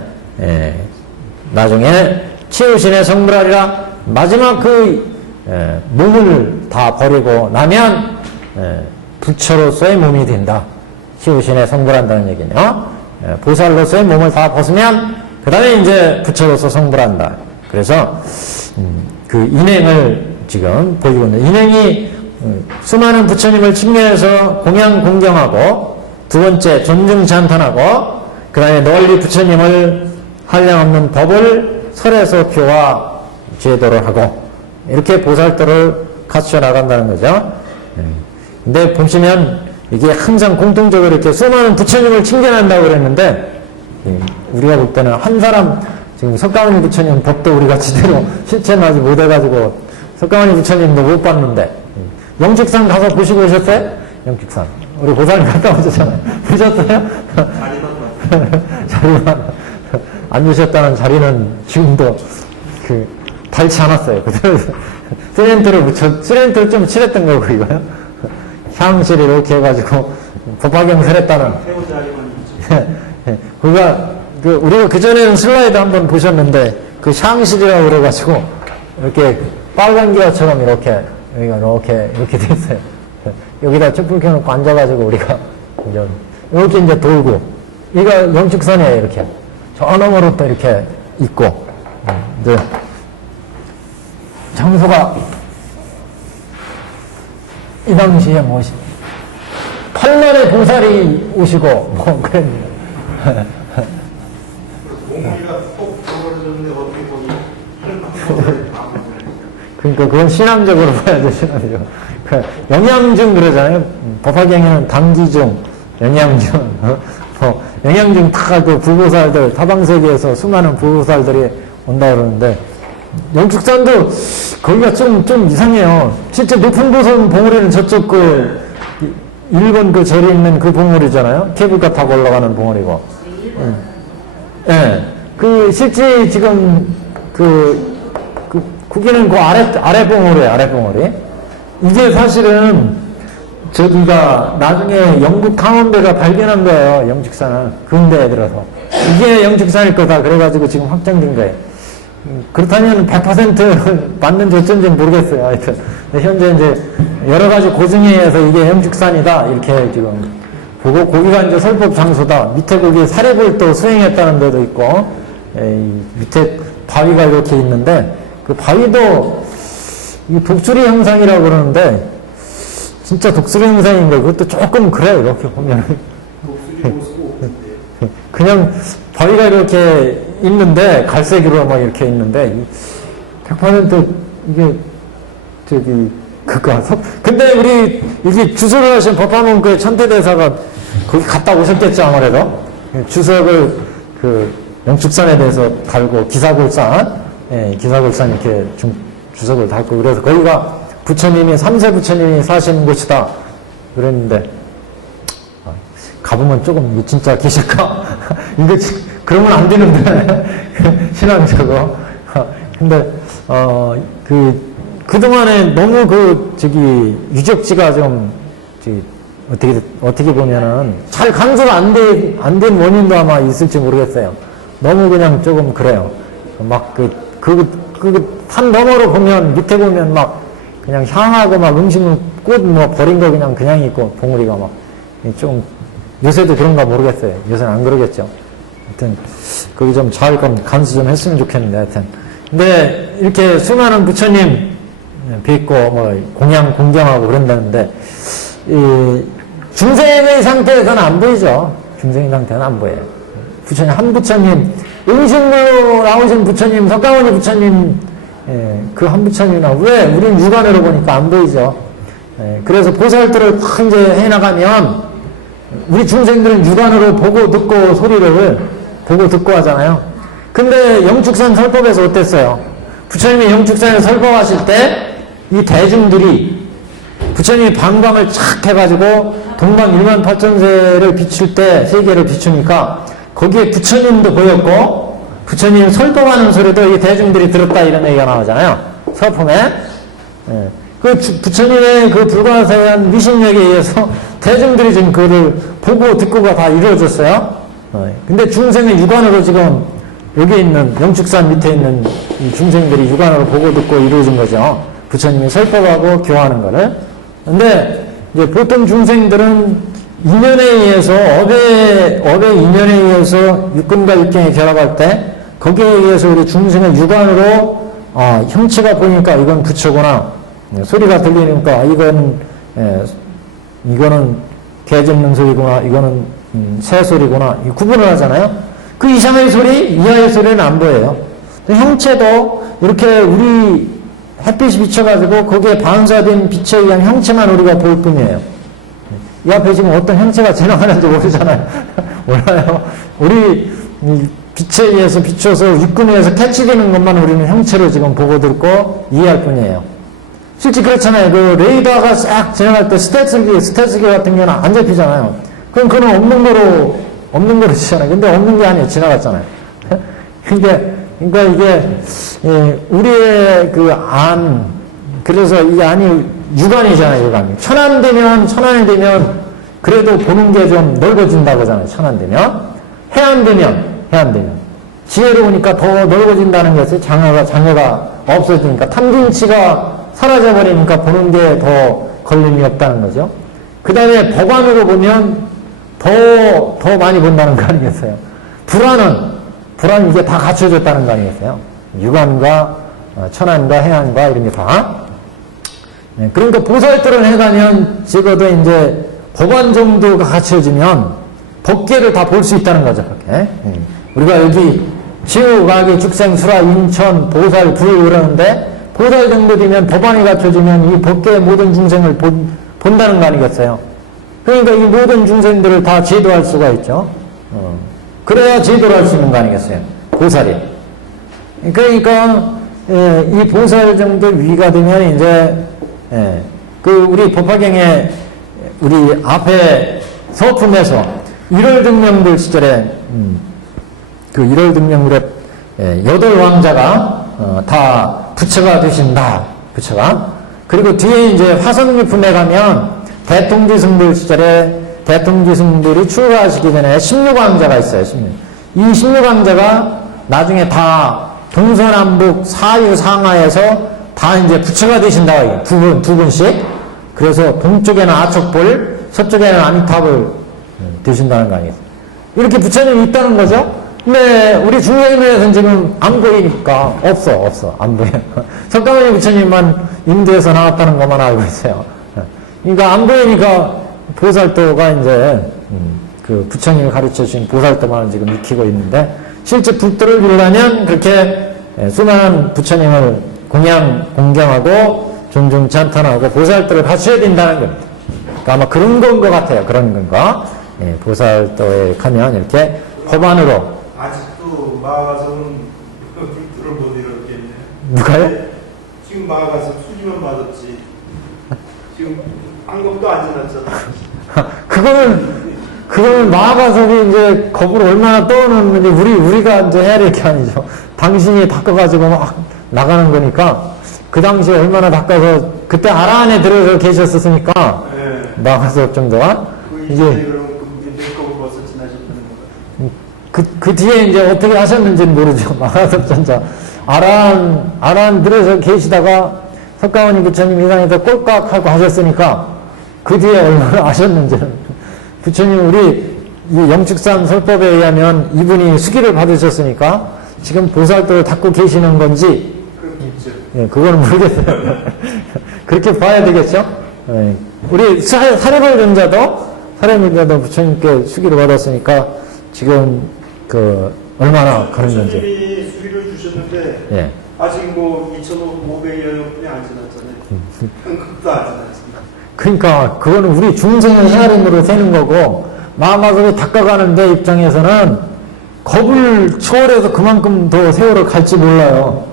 나중에 치우신의 성불하리라 마지막 몸을 다 버리고 나면 부처로서의 몸이 된다. 치우신의 성불한다는 얘기냐? 보살로서의 몸을 다 벗으면 그 다음에 이제 부처로서 성불한다. 그래서 그 인행을 지금 보이고 있는 인행이 수많은 부처님을 칭찬해서 공양 공경하고 두 번째 존중 찬탄하고 그 다음에 널리 부처님을 한량없는 법을 설해서 교화 제도를 하고 이렇게 보살도를 갖춰 나간다는 거죠. 근데 보시면 이게 항상 공통적으로 이렇게 수많은 부처님을 칭찬한다고 그랬는데 우리가 볼 때는 한 사람 지금 석가모니 부처님 법도 우리가 제대로 실체는 아직 못해가지고 석가모니 부처님도 못 봤는데 영축산 가서 보시고 오셨어요? 영축산 우리 고사님 갔다 오셨잖아요. 보셨어요? 자리만 안 주셨다는 자리는 지금도 닳지 않았어요. 그대로 시멘트를 좀 칠했던 거고 이거요. 향실 이렇게 해가지고 법화경 설했다는. 우리가 그전에는 슬라이드 한번 보셨는데 그 향실이라고 그래가지고 이렇게 빨간 기와처럼 이렇게 여기가 이렇게 돼 있어요. 여기다 촛불 켜놓고 앉아가지고 우리가 이렇게 이제 돌고 이거 영축산이에요. 이렇게 저 너머로 또 이렇게 있고 이제 장소가 이 당시에 뭐시 팔날의 보살이 오시고 뭐 그랬는데 그러니까 그건 신앙적으로 봐야죠. 신앙적으로 영양중 그러잖아요. 법화경에는 당기중 영양중 영양중 다 그 부보살들 타방세계에서 수많은 부보살들이 온다 그러는데 영축산도 거기가 좀 이상해요. 실제 높은 보선 봉우리는 저쪽 일본 그 절에 있는 그 봉우리잖아요. 케이블카 타고 올라가는 봉우리고. 실제 지금 거기는 그 아래 봉우리에요. 아래 봉우리. 이게 사실은 저기가 나중에 영국 탐험대가 발견한 거예요. 영축산을. 근대에 들어서. 이게 영축산일 거다. 그래가지고 지금 확정된 거예요. 그렇다면 100% 맞는 조건인지는 모르겠어요. 하여튼. 현재 이제 여러 가지 고증에 의해서 이게 영축산이다. 이렇게 지금 보고, 거기가 이제 설법 장소다. 밑에 거기 사례불 또 수행했다는 데도 있고, 밑에 바위가 이렇게 있는데, 그 바위도 독수리 형상이라고 그러는데, 진짜 독수리 형상인 거, 그것도 조금 그래요. 이렇게 보면. 그냥 바위가 이렇게 있는데, 갈색으로 막 이렇게 있는데, 100% 이게, 근데 우리, 이게 주석을 하신 법화문고의 천태대사가 거기 갔다 오셨겠죠, 아무래도. 주석을 영축산에 대해서 달고, 기사골산, 기사골산 이렇게 주석을 달고, 그래서 거기가 삼세 부처님이 사시는 곳이다. 그랬는데, 가보면 조금 진짜 계실까? 이거, 그러면 안 되는데, 신앙적으로. 근데, 그동안에 너무 유적지가 좀, 어떻게 보면은, 잘 간섭 안 된 원인도 아마 있을지 모르겠어요. 너무 그냥 조금 그래요. 막 산 너머로 보면, 밑에 보면 막, 그냥 향하고 막 음식물 꽃 뭐 버린 거 그냥 있고 봉우리가 막 좀 요새도 그런가 모르겠어요. 요새는 안 그러겠죠. 하여튼 거기 좀 잘 간수 좀 했으면 좋겠는데 하여튼 근데 이렇게 수많은 부처님 뵙고 뭐 공경하고 그런다는데 이 중생의 상태에서는 안 보이죠. 중생의 상태는 안 보여요. 부처님 한 부처님 음식물로 나오신 부처님 석가모니 부처님 그 한 부처님이나 왜 우리는 육안으로 보니까 안 보이죠. 그래서 보살들을 이제 해나가면 우리 중생들은 육안으로 보고 듣고 소리를 보고 듣고 하잖아요. 근데 영축산 설법에서 어땠어요? 부처님이 영축산에 설법하실 때 이 대중들이 부처님이 방광을 착 해가지고 동방 1만 8천세를 비출 때 세계를 비추니까 거기에 부처님도 보였고 부처님 설법하는 소리도 이 대중들이 들었다 이런 얘기가 나오잖아요. 서품에. 그 부처님의 그 불가사의한 위신력에 의해서 대중들이 지금 그거를 보고 듣고가 다 이루어졌어요. 근데 중생은 육안으로 지금 여기 있는 영축산 밑에 있는 이 중생들이 육안으로 보고 듣고 이루어진 거죠. 부처님이 설법하고 교화하는 거를. 근데 이제 보통 중생들은 인연에 의해서 업의 인연에 의해서 육근과 육경이 결합할 때 거기에 의해서 우리 중생의 육안으로 형체가 보이니까 이건 부처구나. 소리가 들리니까 이거는 개 짖는 소리구나. 이거는 새 소리구나. 구분을 하잖아요. 그 이상의 소리, 이하의 소리는 안 보여요. 형체도 이렇게 우리 햇빛이 비쳐가지고 거기에 반사된 빛에 의한 형체만 우리가 볼 뿐이에요. 이 앞에 지금 어떤 형체가 지나가는지 모르잖아요. 몰라요. 우리 빛에 의해서 비춰서 육근에서 캐치되는 것만 우리는 형체로 지금 보고 듣고 이해할 뿐이에요. 실제 그렇잖아요. 그 레이더가 싹 지나갈 때 스텔스기 같은 경우는 안 잡히잖아요. 그럼 그건 없는 거로 치잖아요. 근데 없는 게 아니에요. 지나갔잖아요. 그러니까 이게 우리의 그래서 이 안이 육안이잖아요. 육안. 천안이 되면 그래도 보는 게 좀 넓어진다고 하잖아요. 천안되면. 해안되면. 지혜로우니까 더 넓어진다는 것이 장애가 없어지니까 탐진치가 사라져버리니까 보는 게 더 걸림이 없다는 거죠. 그 다음에 법안으로 보면 더 많이 본다는 거 아니겠어요? 불안은 이게 다 갖춰졌다는 거 아니겠어요? 육안과 천안과 해안과 이런 게 다. 그러니까 보살들을 해가면 적어도 이제 법안 정도가 갖춰지면 법계를 다 볼 수 있다는 거죠. 그렇게. 우리가 여기 지옥악의 축생수라 인천 보살 불 그러는데 보살 정도 되면 법안이 갖춰지면 이 법계의 모든 중생을 본다는 거 아니겠어요? 그러니까 이 모든 중생들을 다 제도할 수가 있죠. 그래야 제도를 할 수 있는 거 아니겠어요? 보살이. 그러니까 이 보살 정도 위가 되면 이제 그 우리 법화경에 우리 앞에 서품에서 1월 등명들 시절에 그 1월 등명들의 8왕자가 다 부처가 되신다. 부처가. 그리고 뒤에 이제 화성유품에 가면 대통지승들 시절에 대통지승들이 출가하시기 전에 16왕자가 있어요. 이 16왕자가 나중에 다 동서남북 사유상하에서 다 이제 부처가 되신다. 두 분씩. 그래서 동쪽에는 아촉불, 서쪽에는 아미타불 되신다는 거 아니겠어요? 이렇게 부처님이 있다는 거죠? 근데 우리 중생에서는 지금 안 보이니까 없어. 안 보여. 석가모니 부처님만 인도에서 나왔다는 것만 알고 있어요. 그러니까 안 보이니까 보살도가 이제 그 부처님이 가르쳐 주신 보살도만 지금 익히고 있는데 실제 불도를 이루려면 그렇게 수많은 부처님을 공경하고 종종 찬탄하고 보살도를 갖춰야 된다는 겁니다. 그러니까 아마 그런 건 것 같아요. 그런 건가? 보살도에 가면 이렇게 법안으로 아직도 마가서는 불도를 못 이뤘겠네. 누가요? 지금 마가서 수지만 받았지. 지금 안검도 안 지났잖아. 그거는 마가석이 이제 겁을 얼마나 떠오르는지 우리가 이제 해야 될 게 아니죠. 당신이 닦아가지고 막 나가는 거니까 그 당시에 얼마나 닦아서 그때 아라 안에 들어서 계셨었으니까 네. 마가석 정도가 이제 그 뒤에 이제 어떻게 하셨는지는 모르죠. 마가석 전자 아란 들어서 계시다가 석가모니 부처님 회상에서 꼴깍하고 하셨으니까 그 뒤에 얼마나 하셨는지는 부처님 우리 이 영축산 설법에 의하면 이분이 수기를 받으셨으니까 지금 보살도를 닦고 계시는 건지 예, 그거는 모르겠어요. 그렇게 봐야 되겠죠? 예. 우리 사례불전자도 부처님께 수기를 받았으니까 지금 그 얼마나 가는 건지. 부처님이 수기를 주셨는데 예. 아직 뭐 2,500여 분이 안 지났잖아요. 한급도 안 지났습니다. 그러니까 그거는 우리 중생의 헤아림으로 세는 거고 마음가짐이 닦아가는 데 입장에서는 겁을 초월해서 그만큼 더 세월을 갈지 몰라요.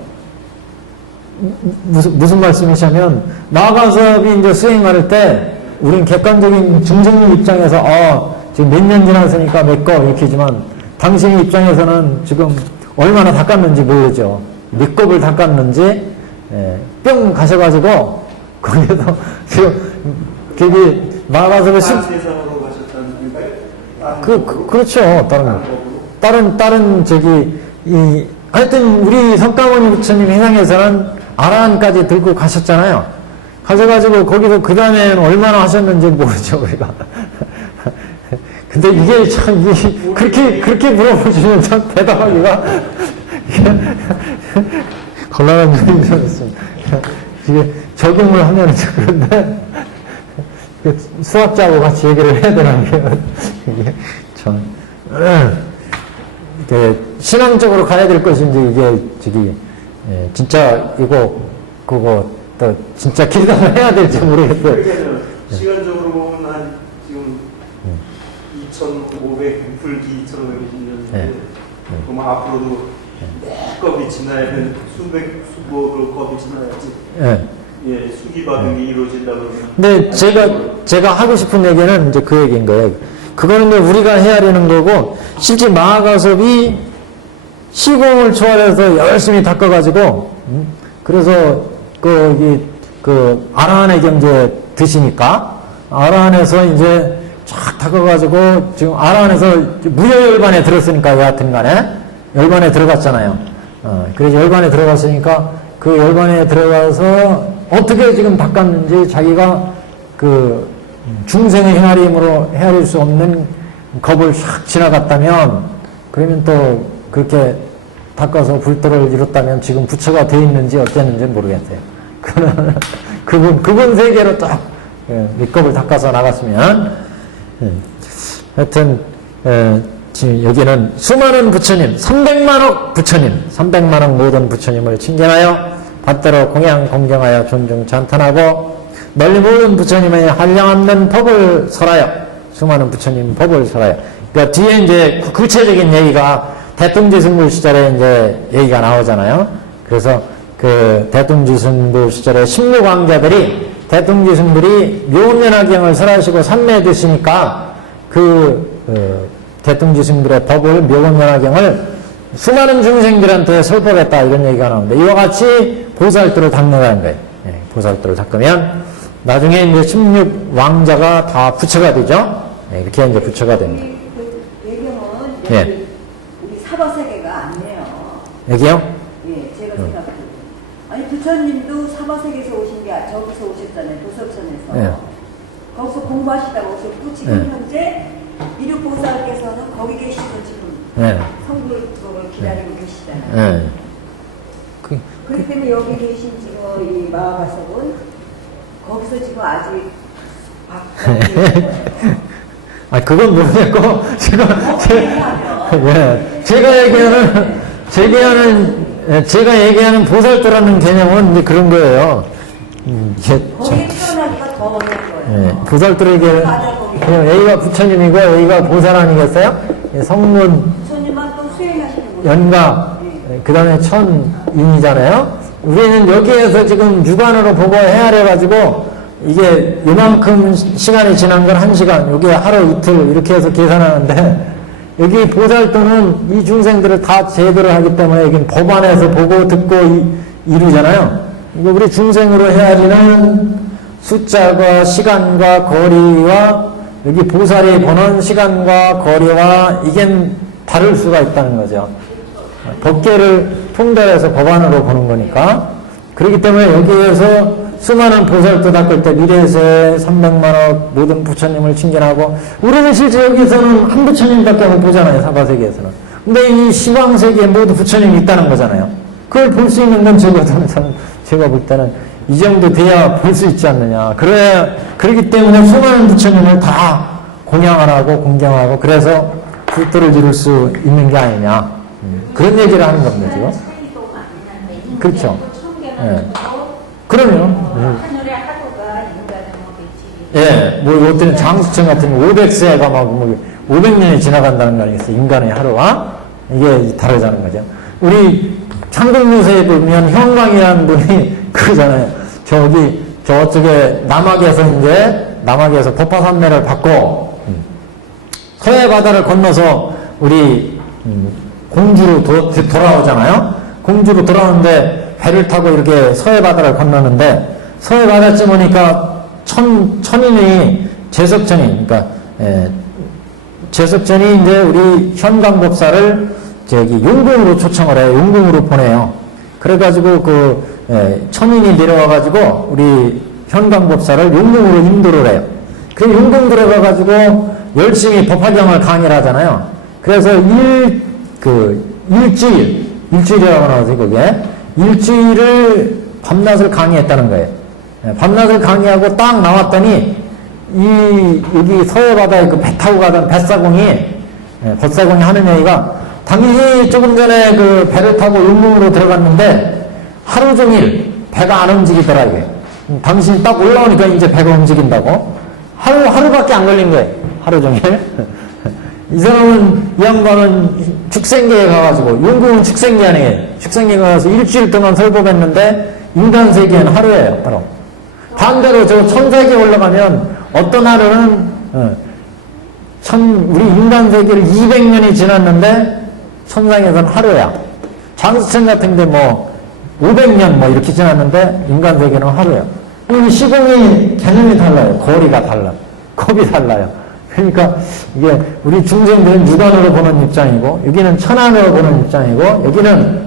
무슨 말씀이시냐면 마가섭이 이제 수행할 때 우린 객관적인 중생님 입장에서 지금 몇 년 지났으니까 몇 거 이렇게지만 당신 입장에서는 지금 얼마나 닦았는지 모르죠. 몇 겁을 닦았는지 뿅 가셔가지고 거기에서 지금 거기 마가섭의 세상으로 가셨다는 건가요? 그렇죠. 다른 하여튼 우리 석가모니 부처님 회상에서는 아라한까지 들고 가셨잖아요. 가셔가지고 거기서 그 다음에는 얼마나 하셨는지 모르죠, 우리가. 근데 이게 참, 그렇게 물어보시면 참 대답하기가, 곤란한 일인 줄 알았습니다. 이게 적용을 하면 그런데, 수학자하고 같이 얘기를 해야 되나요? 이게 참, 신앙적으로 가야 될 것인지, 이게, 진짜, 그거, 또, 진짜 길담을 해야 될지 모르겠어요. 그러니까요. 시간적으로 보면 한 지금 2,500, 불기 2,520년인데, 그럼 앞으로도 몇 겁이 지나야 수백을 겁이 지나야지. 예, 수기받은 게 이루어진다고 그러면. 근데 제가 하고 싶은 얘기는 이제 그 얘기인 거예요. 그거는 이제 우리가 헤아리는 거고, 실제 마하가섭이 시공을 초월해서 열심히 닦아가지고, 그래서 아라한의 경제 드시니까, 아라한에서 이제 쫙 닦아가지고, 지금 아라한에서 무여열반에 들었으니까, 여하튼 간에, 열반에 들어갔잖아요. 그래서 열반에 들어갔으니까, 그 열반에 들어가서 어떻게 지금 닦았는지 자기가 중생의 헤아림으로 헤아릴 수 없는 겁을 싹 지나갔다면, 그러면 또 그렇게 닦아서 불도를 이뤘다면 지금 부처가 돼 있는지 어땠는지 모르겠어요. 그분 세계로 딱 밑겁을 닦아서 나갔으면, 하여튼 지금 여기는 수많은 부처님, 300만억 부처님, 300만억 모든 부처님을 칭견하여 받들어 공양 공경하여 존중 찬탄하고 널리 모든 부처님의 한량없는 법을 설하여 수많은 부처님 법을 설하여. 그러니까 뒤에 이제 구체적인 얘기가 대통지승부 시절에 이제 얘기가 나오잖아요. 그래서 그 대통지승부 시절에 16왕자들이 대통지승불이 묘면화경을 설하시고 삼매 드시니까 대통지승불의 법을 묘면화경을 수많은 중생들한테 설법했다 이런 얘기가 나오는데 이와 같이 보살도를 닦는다는 거예요. 보살도를 닦으면 나중에 이제 16왕자가 다 부처가 되죠. 이렇게 이제 부처가 됩니다. 그 배경은 예. 우리 사바세계가 아니에요. 여기요? 예, 제가 생각해도. 아니 부처님도 사바세계에서 오신 게 저기서 오셨잖아요. 도섭천에서. 예. 거기서 공부하시다가 오셨고 지금 현재 이륙보살께서는 거기 계시고 지금 성불 그걸 기다리고 계시잖아요. 그렇기 때문에 여기 계신 지금 이 마하가섭은 거기서 지금 아직 그건 모르겠고, 제가 얘기하는 보살도라는 개념은 이제 그런 거예요. 거기에 태어나기가 더 어려운 거예요. 보살도를 얘기하는, 그냥 A가 부처님이고 A가 보살 아니겠어요? 성문, 부처님만 또 수행하시는 거예요. 연가, 그 다음에 천인이잖아요? 우리는 여기에서 지금 육안으로 보고 헤아려가지고, 이게 이만큼 시간이 지난 건 1시간, 여기 하루 이틀 이렇게 해서 계산하는데 여기 보살도는 이 중생들을 다 제도를 하기 때문에 여긴 법 안에서 보고 듣고 이루잖아요. 이거 우리 중생으로 헤아리는 숫자와 시간과 거리와 여기 보살이 보는 시간과 거리와 이게 다를 수가 있다는 거죠. 법계를 통달해서 법 안으로 보는 거니까. 그렇기 때문에 여기에서 수많은 보살도 닦을 때 미래세 300만억 모든 부처님을 칭견하고 우리는 실제 여기서는 한 부처님밖에 못 보잖아요. 사바세계에서는. 근데 이 시방세계에 모두 부처님이 있다는 거잖아요. 그걸 볼 수 있는 건 제가 볼 때는 이 정도 돼야 볼 수 있지 않느냐. 그러기 때문에 수많은 부처님을 다 공양하고 공경하고 그래서 불도를 이룰 수 있는 게 아니냐. 그런 얘기를 하는 겁니다, 지금. 그렇죠. 예. 그러면. 하늘의 하루가 인간의 뭐 예, 뭐, 어떤 장수천 같은 500세가 막, 500년이 지나간다는 거 아니겠어요? 인간의 하루와? 이게 다르다는 거죠. 우리 창국유세에 보면 형광이라는 분이 그러잖아요. 저쪽에 남학에서 법화산매를 받고, 서해 바다를 건너서 우리, 공주로 돌아오잖아요. 공주로 돌아오는데 배를 타고 이렇게 서해 바다를 건너는데, 서해 바다쯤 오니까 천인이 제석천인, 그러니까, 제석천이 이제 우리 현광법사를 용궁으로 초청을 해요. 용궁으로 보내요. 그래가지고 천인이 내려와가지고 우리 현광법사를 용궁으로 인도를 해요. 그 용궁 들어가가지고 열심히 법화경을 강의를 하잖아요. 그래서 일주일이라고 나오죠, 그게. 일주일을 밤낮을 강의했다는 거예요. 밤낮을 강의하고 딱 나왔더니 여기 서해바다에 그 배 타고 가던 뱃사공이 하는 얘기가 당신이 조금 전에 그 배를 타고 용궁으로 들어갔는데 하루 종일 배가 안 움직이더라 이게. 당신이 딱 올라오니까 이제 배가 움직인다고. 하루밖에 안 걸린 거예요. 하루 종일. 이 사람은, 이 양반은 축생계에 가가지고, 용궁은 축생계 아니에요. 축생계에 가서 일주일 동안 설법했는데, 인간 세계는 하루예요, 바로. 반대로 저 천세계에 올라가면, 어떤 하루는, 우리 인간 세계를 200년이 지났는데, 천상에서는 하루야. 장수천 같은 데 500년 이렇게 지났는데, 인간 세계는 하루야. 이 시공이 개념이 달라요. 거리가 달라. 겁이 달라요. 그러니까 이게 우리 중생들은 육안으로 보는 입장이고 여기는 천안으로 보는 입장이고 여기는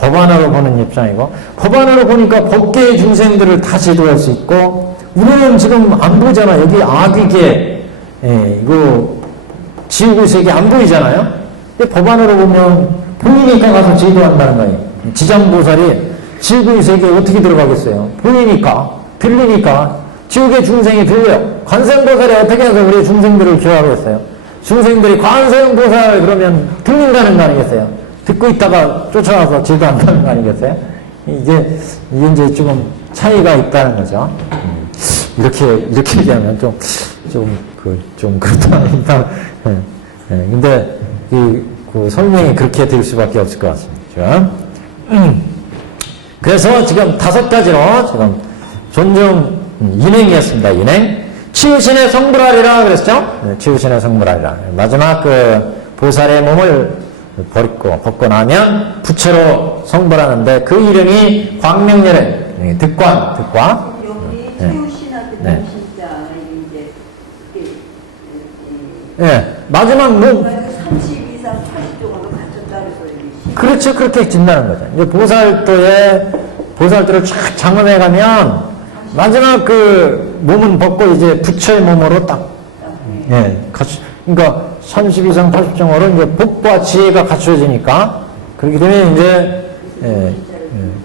법안으로 보는 입장이고 법안으로 보니까 법계의 중생들을 다 제도할 수 있고 우리는 지금 안 보잖아. 여기 아귀계 이거 지옥의 세계 안 보이잖아요. 근데 법안으로 보면 보이니까 가서 제도한다는 거예요. 지장보살이 지옥의 세계에 어떻게 들어가겠어요? 보이니까 들리니까 지옥의 중생이 들려요. 관세음보살이 어떻게 해서 우리 중생들을 기억하겠어요? 중생들이 관세음보살 그러면 듣는다는 거 아니겠어요? 듣고 있다가 쫓아와서 제도한다는 거 아니겠어요? 이게 이제 조금 차이가 있다는 거죠. 이렇게 얘기하면 좀 그렇다. 근데 그 설명이 그렇게 될 수밖에 없을 것 같습니다. 그래서 지금 5가지로 지금 존중 인행이었습니다. 인행. 치유신의 성불하리라 그랬죠? 치유신의 성불하리라. 마지막 보살의 몸을 벗고 나면 부처로 성불하는데 그 이름이 광명열애. 득관. 여기 치유신한테 진짜 이제 마지막 몸. 30 이상 80 정도 갖췄다는 소리. 그렇죠. 그렇게 진다는 거죠. 이제 보살들을 쫙 장엄해 가면 마지막 몸은 벗고 이제 부처의 몸으로 딱, 그러니까 30 이상 80 정도로 이제 복과 지혜가 갖춰지니까 그렇게 되면 이제,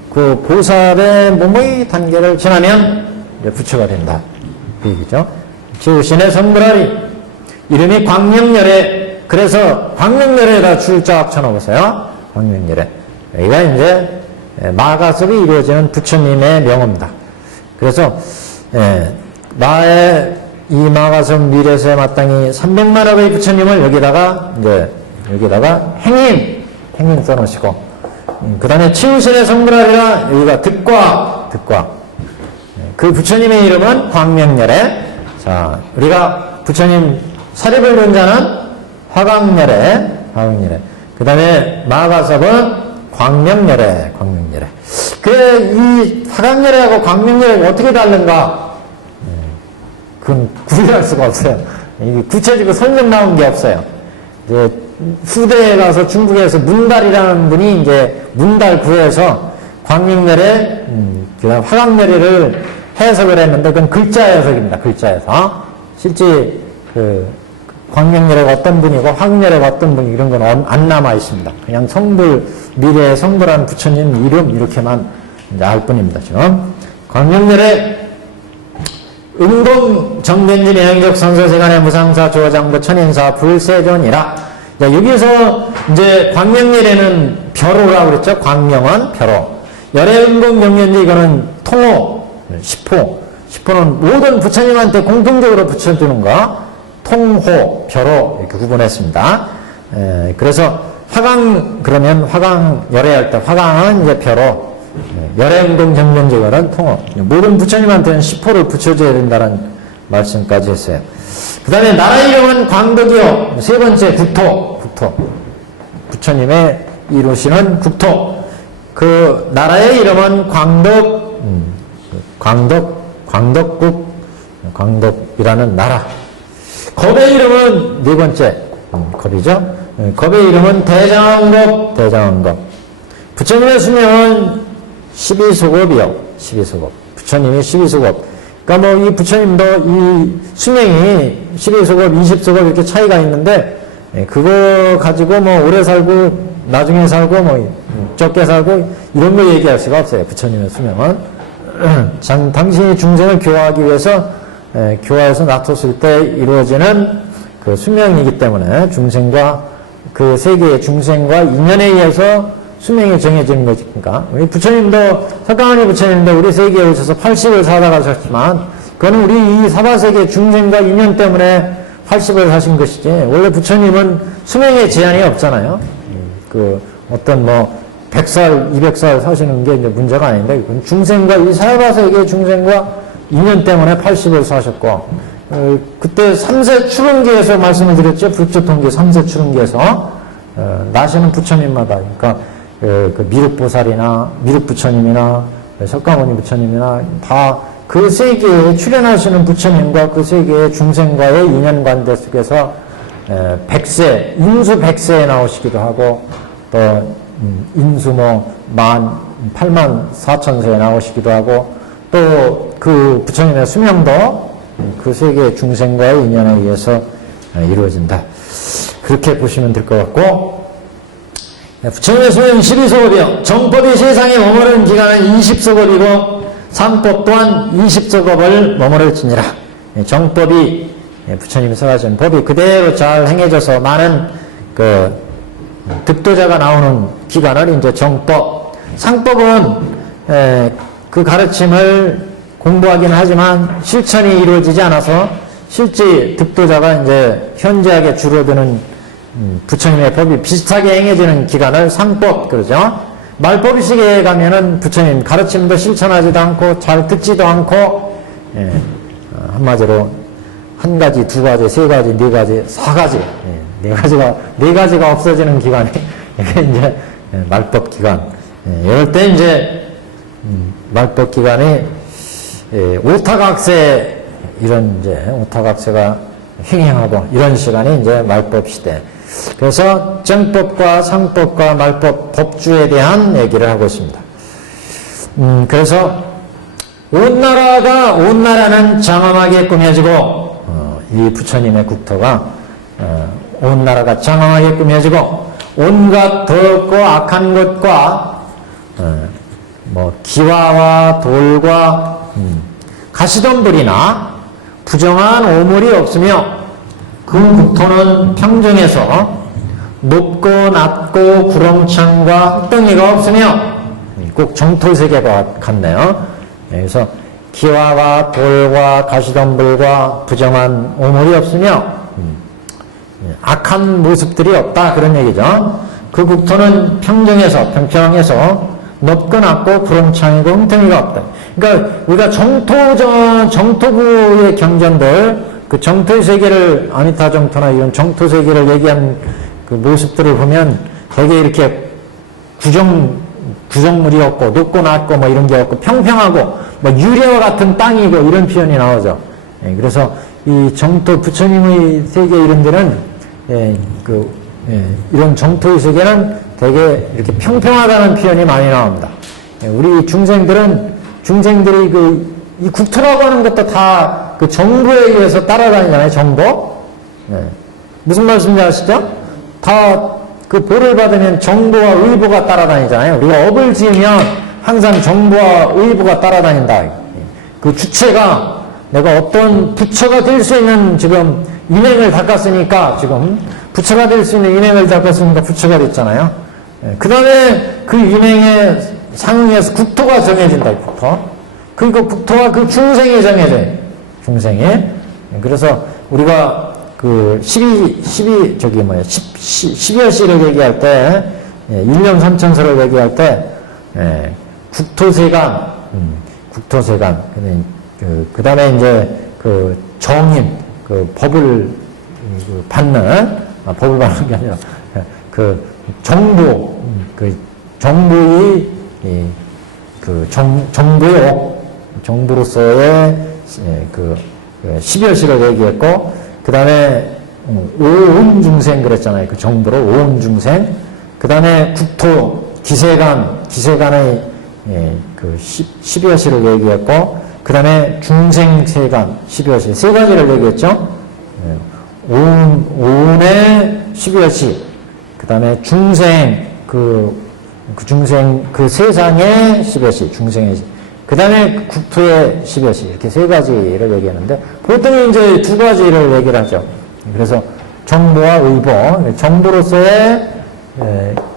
그 보살의 몸의 단계를 지나면 이제 부처가 된다. 그 얘기죠. 지우신의 성불하리. 이름이 광명열애. 그래서 광명열애에다 줄짝 쳐놓으세요. 광명열애. 여기가 이제 마가섭이 이루어지는 부처님의 명호입니다. 그래서 나의 이 마가섭 미래세 마땅히 300만억의 부처님을 여기다가 행인 써놓으시고 그 다음에 치유신의 성불하리라 여기가 득과 그 부처님의 이름은 광명열애. 자, 우리가 부처님 사립을 둔 자는 화광열애. 그 다음에 마가섭은 광명열애. 이 화광열애하고 광명열애가 어떻게 다른가? 그건 구별할 수가 없어요. 구체적으로 설명 나온 게 없어요. 이제 후대에 가서 중국에서 문달이라는 분이 이제 문달 구해서 광명열애 그다음 화강열애를 해석을 했는데 그건 글자 해석입니다. 글자 해석. 실제 그 광명열애가 어떤 분이고 화강열애가 어떤 분이 이런 건 안 남아 있습니다. 그냥 성불 미래의 성불한 부처님 이름 이렇게만 이제 알 뿐입니다. 지금 광명열애 은공 정변진 행적 선서세간의 무상사 조장부 천인사 불세존이라. 자, 여기서 이제 광명열애는 벼로라고 그랬죠. 광명은 벼로. 열애 은공 정변지 이거는 통호, 시포. 시포는 모든 부처님한테 공통적으로 붙여주는 거. 통호, 벼로 이렇게 구분했습니다. 그래서 화강 그러면 화강 열애할 때 화강은 이제 벼로. 열애운동 정변제거는 통호. 모든 부처님한테는 시포를 붙여줘야 된다는 말씀까지 했어요. 그 다음에 나라 이름은 광덕이요. 세 번째 국토. 부처님의 이루시는 국토. 그 나라의 이름은 광덕국, 광덕이라는 나라. 겁의 이름은 네 번째. 겁이죠. 겁의 이름은 대장왕겁. 부처님의 수명은 12소급이요. 12소급. 부처님이 12소급. 그러니까 뭐 이 부처님도 이 수명이 12소급, 20소급 이렇게 차이가 있는데 그거 가지고 뭐 오래 살고 나중에 살고 뭐 적게 살고 이런 거 얘기할 수가 없어요. 부처님의 수명은. 당신이 중생을 교화하기 위해서 교화해서 놔뒀을 때 이루어지는 그 수명이기 때문에 중생과 그 세계의 중생과 인연에 의해서 수명이 정해지는 거니까. 우리 부처님도, 석가모니 부처님도 우리 세계에 오셔서 80을 사다 가셨지만, 그거는 우리 이 사바세계 중생과 인연 때문에 80을 사신 것이지, 원래 부처님은 수명에 제한이 없잖아요. 그, 어떤 뭐, 100살, 200살 사시는 게 이제 문제가 아닌데, 그건 중생과, 이 사바세계 중생과 인연 때문에 80을 사셨고, 그때 3세 출응기에서 말씀을 드렸죠. 불조통기 3세 출응기에서, 나시는 부처님마다, 그러니까, 그 미륵보살이나 미륵부처님이나 석가모니 부처님이나 다 그 세계에 출연하시는 부처님과 그 세계의 중생과의 인연관계 속에서 100세, 인수 100세에 나오시기도 하고 또 인수 뭐 84,000세에 나오시기도 하고 또 그 부처님의 수명도 그 세계의 중생과의 인연에 의해서 이루어진다. 그렇게 보시면 될 것 같고 부처님의 수명 12소급이요. 정법이 세상에 머무르는 기간은 20소급이고 상법 또한 20소급을 머무를지니라. 정법이 부처님이 써가신 법이 그대로 잘 행해져서 많은 그 득도자가 나오는 기간을 이제 정법. 상법은 그 가르침을 공부하긴 하지만 실천이 이루어지지 않아서 실제 득도자가 이제 현저하게 줄어드는 부처님의 법이 비슷하게 행해지는 기간을 상법 그러죠. 말법식에 가면은 부처님 가르침도 실천하지도 않고 잘 듣지도 않고 한마디로 한 가지, 두 가지, 세 가지, 네 가지, 사 가지, 네 가지가 없어지는 기간이 이게 이제 말법 기간. 이럴 때 이제 말법 기간이 오타각세 이런 이제 오타각세가 횡행하고 이런 시간이 이제 말법 시대. 그래서 정법과 상법과 말법 법주에 대한 얘기를 하고 있습니다. 그래서 온 나라는 장엄하게 꾸며지고 이 부처님의 국토가 온 나라가 장엄하게 꾸며지고 온갖 더럽고 악한 것과 뭐 기와와 돌과 가시덤불이나 부정한 오물이 없으며 그 국토는 평정해서 높고 낮고 구렁창과 흙덩이가 없으며 꼭 정토세계가 같네요. 그래서 기와와 돌과 가시덤불과 부정한 오물이 없으며 악한 모습들이 없다 그런 얘기죠. 그 국토는 평평해서 높고 낮고 구렁창이고 흙덩이가 없다. 그러니까 우리가 정토부의 경전들 그 정토의 세계를 아니타 정토나 이런 정토 세계를 얘기한 그 모습들을 보면 되게 이렇게 구정물이 없고 높고 낮고 뭐 이런 게 없고 평평하고 뭐 유래와 같은 땅이고 이런 표현이 나오죠. 그래서 이 정토 부처님의 세계 이런 데는 이런 정토의 세계는 되게 이렇게 평평하다는 표현이 많이 나옵니다. 우리 중생들은 중생들이 이 국토라고 하는 것도 다 그 정부에 의해서 따라다니잖아요, 정부. 네. 무슨 말씀인지 아시죠? 다 그 보를 받으면 정부와 의부가 따라다니잖아요. 우리가 업을 지으면 항상 정부와 의부가 따라다닌다. 그 주체가 내가 어떤 부처가 될 수 있는 지금 인행을 닦았으니까 지금 부처가 될 수 있는 인행을 닦았으니까 부처가 됐잖아요. 그 다음에 그 인행에 상응해서 국토가 정해진다, 국토. 그리고 국토와 그 중생이 정해져요. 중생이. 그래서 우리가 그 12여시를 얘기할 때, 1년 3천서를 얘기할 때, 국토세관, 국토세관. 그 다음에 이제 그 정인, 그 법을 받는, 법을 받는 게 아니라, 그 정부, 그 정부의, 그 정부로서의 그 12여시를 얘기했고, 그 다음에 오음중생 그랬잖아요. 그 정부로 오음중생. 그 다음에 국토, 기세관의 그 12여시를 얘기했고, 그 다음에 중생세관 12여시. 세 가지를 얘기했죠. 오운의 12여시. 그 다음에 중생, 그 중생, 그 세상의 12여시, 중생의 그 다음에 국토의 12여시, 이렇게 세 가지를 얘기하는데, 보통 이제 두 가지를 얘기를 하죠. 그래서 정부와 의보, 정부로서의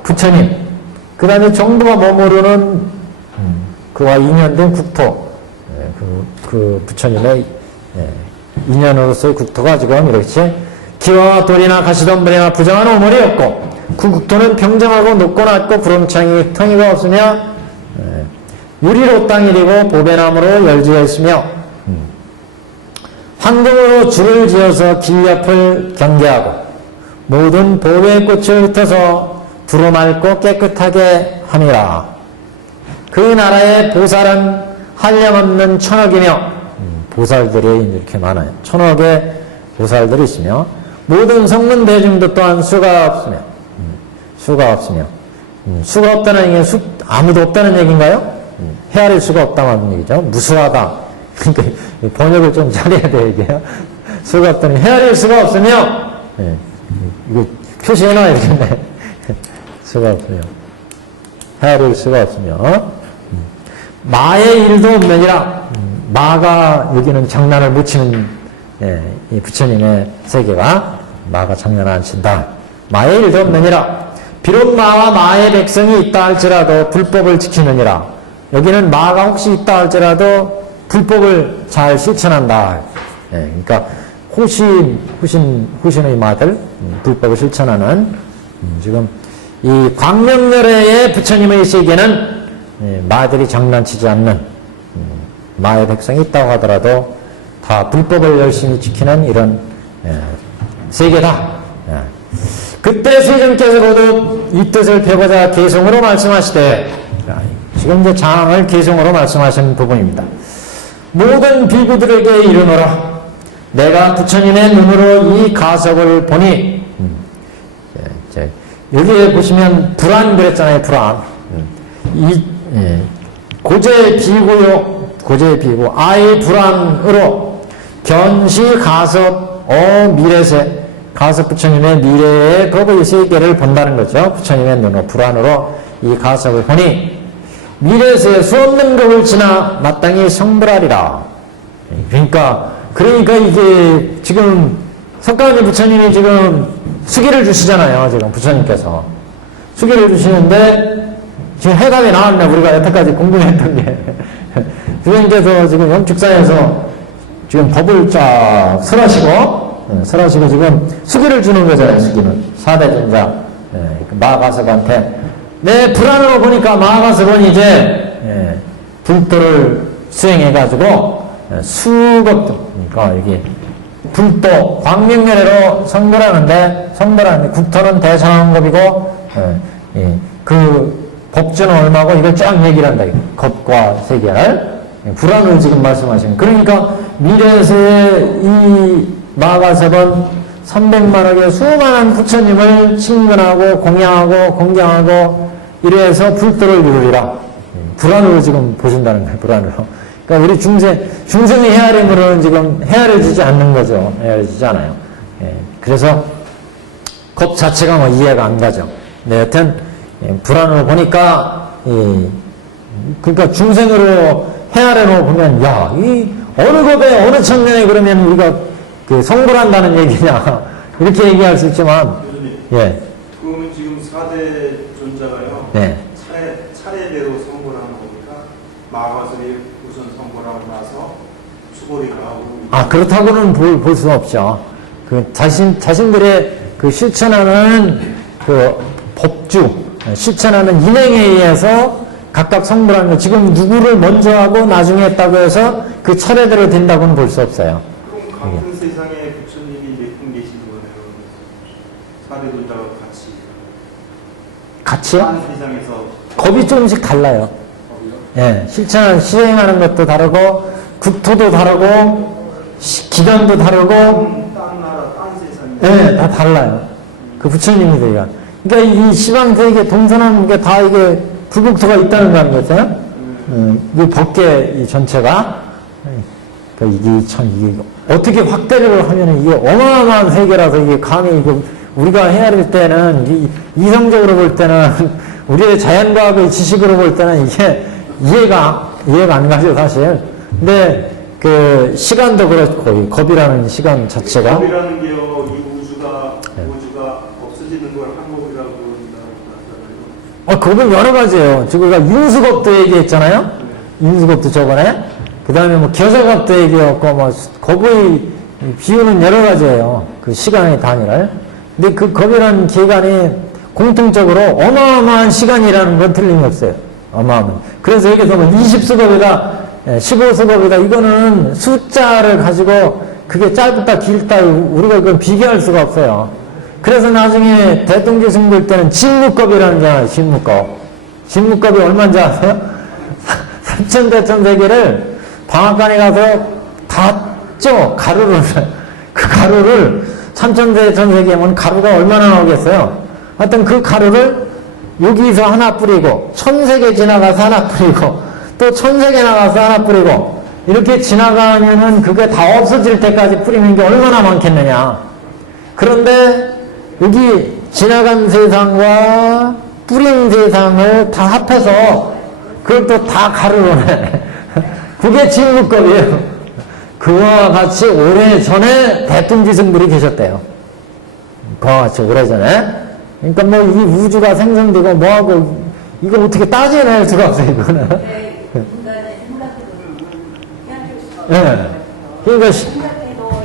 부처님, 그 다음에 정부가 머무르는 그와 인연된 국토, 그 부처님의 인연으로서의 국토가 지금 이렇게 기와 돌이나 가시덤불이나 부정한 오물이 없고, 그 국토는 평정하고 높고 낮고 구름창이 텅이가 없으며 유리로 땅이리고 보배나무로 열지어 있으며 황금으로 줄을 지어서 길 옆을 경계하고 모든 보배의 꽃을 흩어서 두루맑고 깨끗하게 함이라. 그 나라의 보살은 한량없는 천억이며 보살들이 이렇게 많아요. 천억의 보살들이 있으며 모든 성문 대중도 또한 수가 없으며 수가 없다는 얘기는 아무도 없다는 얘기인가요? 헤아릴 수가 없다는 얘기죠. 무수하다. 그러니까 번역을 좀 잘해야 돼, 이게요. 수가 없다니 헤아릴 수가 없으며, 이거 표시해놔야 되겠네. 수가 없으며. 헤아릴 수가 없으며. 마의 일도 없느니라. 마가 여기는 장난을 못 치는, 이 부처님의 세계가 마가 장난을 안 친다. 마의 일도 없느니라. 비록 마와 마의 백성이 있다 할지라도 불법을 지키느니라. 여기는 마가 혹시 있다 할지라도 불법을 잘 실천한다. 그러니까 호신의 마들, 불법을 실천하는, 지금 이 광명열애의 부처님의 세계는 마들이 장난치지 않는, 마의 백성이 있다고 하더라도 다 불법을 열심히 지키는 이런 세계다. 그때 세존께서 모두 이 뜻을 펴고자 개성으로 말씀하시되, 지금 이제 장을 개성으로 말씀하시는 부분입니다. 모든 비구들에게 이르노라. 내가 부처님의 눈으로 이 가석을 보니, 여기에 보시면 불안 그랬잖아요. 불안. 고제 비구요. 고제 비구. 아이 불안으로 견시 가석 미래세. 가석 부처님의 미래의 법의 세계를 본다는 거죠. 부처님의 눈으로 불안으로 이 가석을 보니 미래세 수없는 법을 지나 마땅히 성불하리라. 그러니까 이게 지금 석가모니 부처님이 지금 수기를 주시잖아요. 지금 부처님께서 수기를 주시는데 지금 해답이 나왔네. 우리가 여태까지 궁금했던 게 부처님께서 지금 영축사에서 지금 법을 쫙 설하시고 지금 수기를 주는 거잖아요. 수기는 사대전자 마가석한테 내 불안으로 보니까 마가석은 이제 불도를 수행해가지고 수겁, 그러니까 여기 불도 광명열애로 성불하는데 국토는 대성급이고 그 법주는 얼마고 이걸 쫙 얘기를 한다. 겁과 세계를 불안을 지금 말씀하시는. 그러니까 미래에서의 이 마가석은 300만억의 수많은 부처님을 친근하고 공양하고 공경하고 이래서 불도를 이루리라. 불안으로 지금 보신다는 거예요, 불안으로. 그러니까 우리 중생의 헤아림으로는 지금 헤아려지지 않는 거죠. 헤아려지지 않아요. 예, 그래서 것 자체가 뭐 이해가 안 가죠. 네, 여튼, 불안으로 보니까, 그러니까 중생으로 헤아려 보면, 야, 이 어느 법에 어느 천년에 그러면 우리가 그 성불한다는 얘기냐. 이렇게 얘기할 수 있지만, 예. 그러면 지금 4대 존자가요. 네. 차례대로 성불하는 거니까 마가설이 우선 성불하고 나서 수고리가 하고. 그렇다고는 볼 수 없죠. 그 자신들의 그 실천하는 그 법주, 실천하는 인행에 의해서 각각 성불하는 거, 지금 누구를 먼저 하고 나중에 했다고 해서 그 차례대로 된다고는 볼 수 없어요. 그럼 같은 세상에 부처님이 몇 분 계시는 거네요. 4대 존자가 같이요? 한 세상에서 법이 조금씩 달라요. 예, 시행하는 것도 다르고, 국토도 다르고, 기간도 다르고, 딴 나라, 딴 세상에. 예, 다 달라요. 그 부처님이 돼요. 그러니까 이 시방세계 동서남 게 다 이게 불국토가 있다는 거 아니겠어요? 이 법계 이 전체가. 그러니까 이게 참, 이게 어떻게 확대를 하면은 이게 어마어마한 세계라서 이게 감히 이거 우리가 헤아릴 때는, 이성적으로 볼 때는, 우리의 자연과학의 지식으로 볼 때는 이게 이해가 안 가죠, 사실. 근데 그 시간도 그렇고, 이 겁이라는 시간 자체가. 겁이라는 게요, 이 우주가 없어지는 걸 한국이라고 그런다고 겁은 여러 가지예요. 지금 우리가 인수겁도 얘기했잖아요? 인수겁도 저번에. 그 다음에 뭐 겨자겁도 얘기했고, 뭐, 겁의 비유는 여러 가지예요. 그 시간의 단위를. 근데 그 겁이라는 기간이 공통적으로 어마어마한 시간이라는 건 틀림이 없어요. 어마어마한. 그래서 여기서 뭐 20수겁이다, 15수겁이다, 이거는 숫자를 가지고 그게 짧다, 길다, 우리가 그건 비교할 수가 없어요. 그래서 나중에 대통지승 볼 때는 진묵겁이라는 게 하나요, 진묵겁. 진묵겁이 얼마인지 아세요? 삼천대천세계를 방앗간에 가서 다 쪄, 가루를. 그 가루를 삼천대천세계면 가루가 얼마나 나오겠어요? 하여튼 그 가루를 여기서 하나 뿌리고, 천세계 지나가서 하나 뿌리고, 또 천세계 나가서 하나 뿌리고, 이렇게 지나가면은 그게 다 없어질 때까지 뿌리는 게 얼마나 많겠느냐. 그런데 여기 지나간 세상과 뿌린 세상을 다 합해서 그걸 또 다 가루로 내. 그게 진묵겁이에요. 그와 같이 오래전에 대통지승들이 계셨대요. 그와 같이 오래전에. 그러니까 뭐 이 우주가 생성되고 뭐하고 이걸 어떻게 따져낼 수가 없어요, 이거는. 인간의 생각으로는 생각할 수가 없어요. 네. 그러니까 생각해도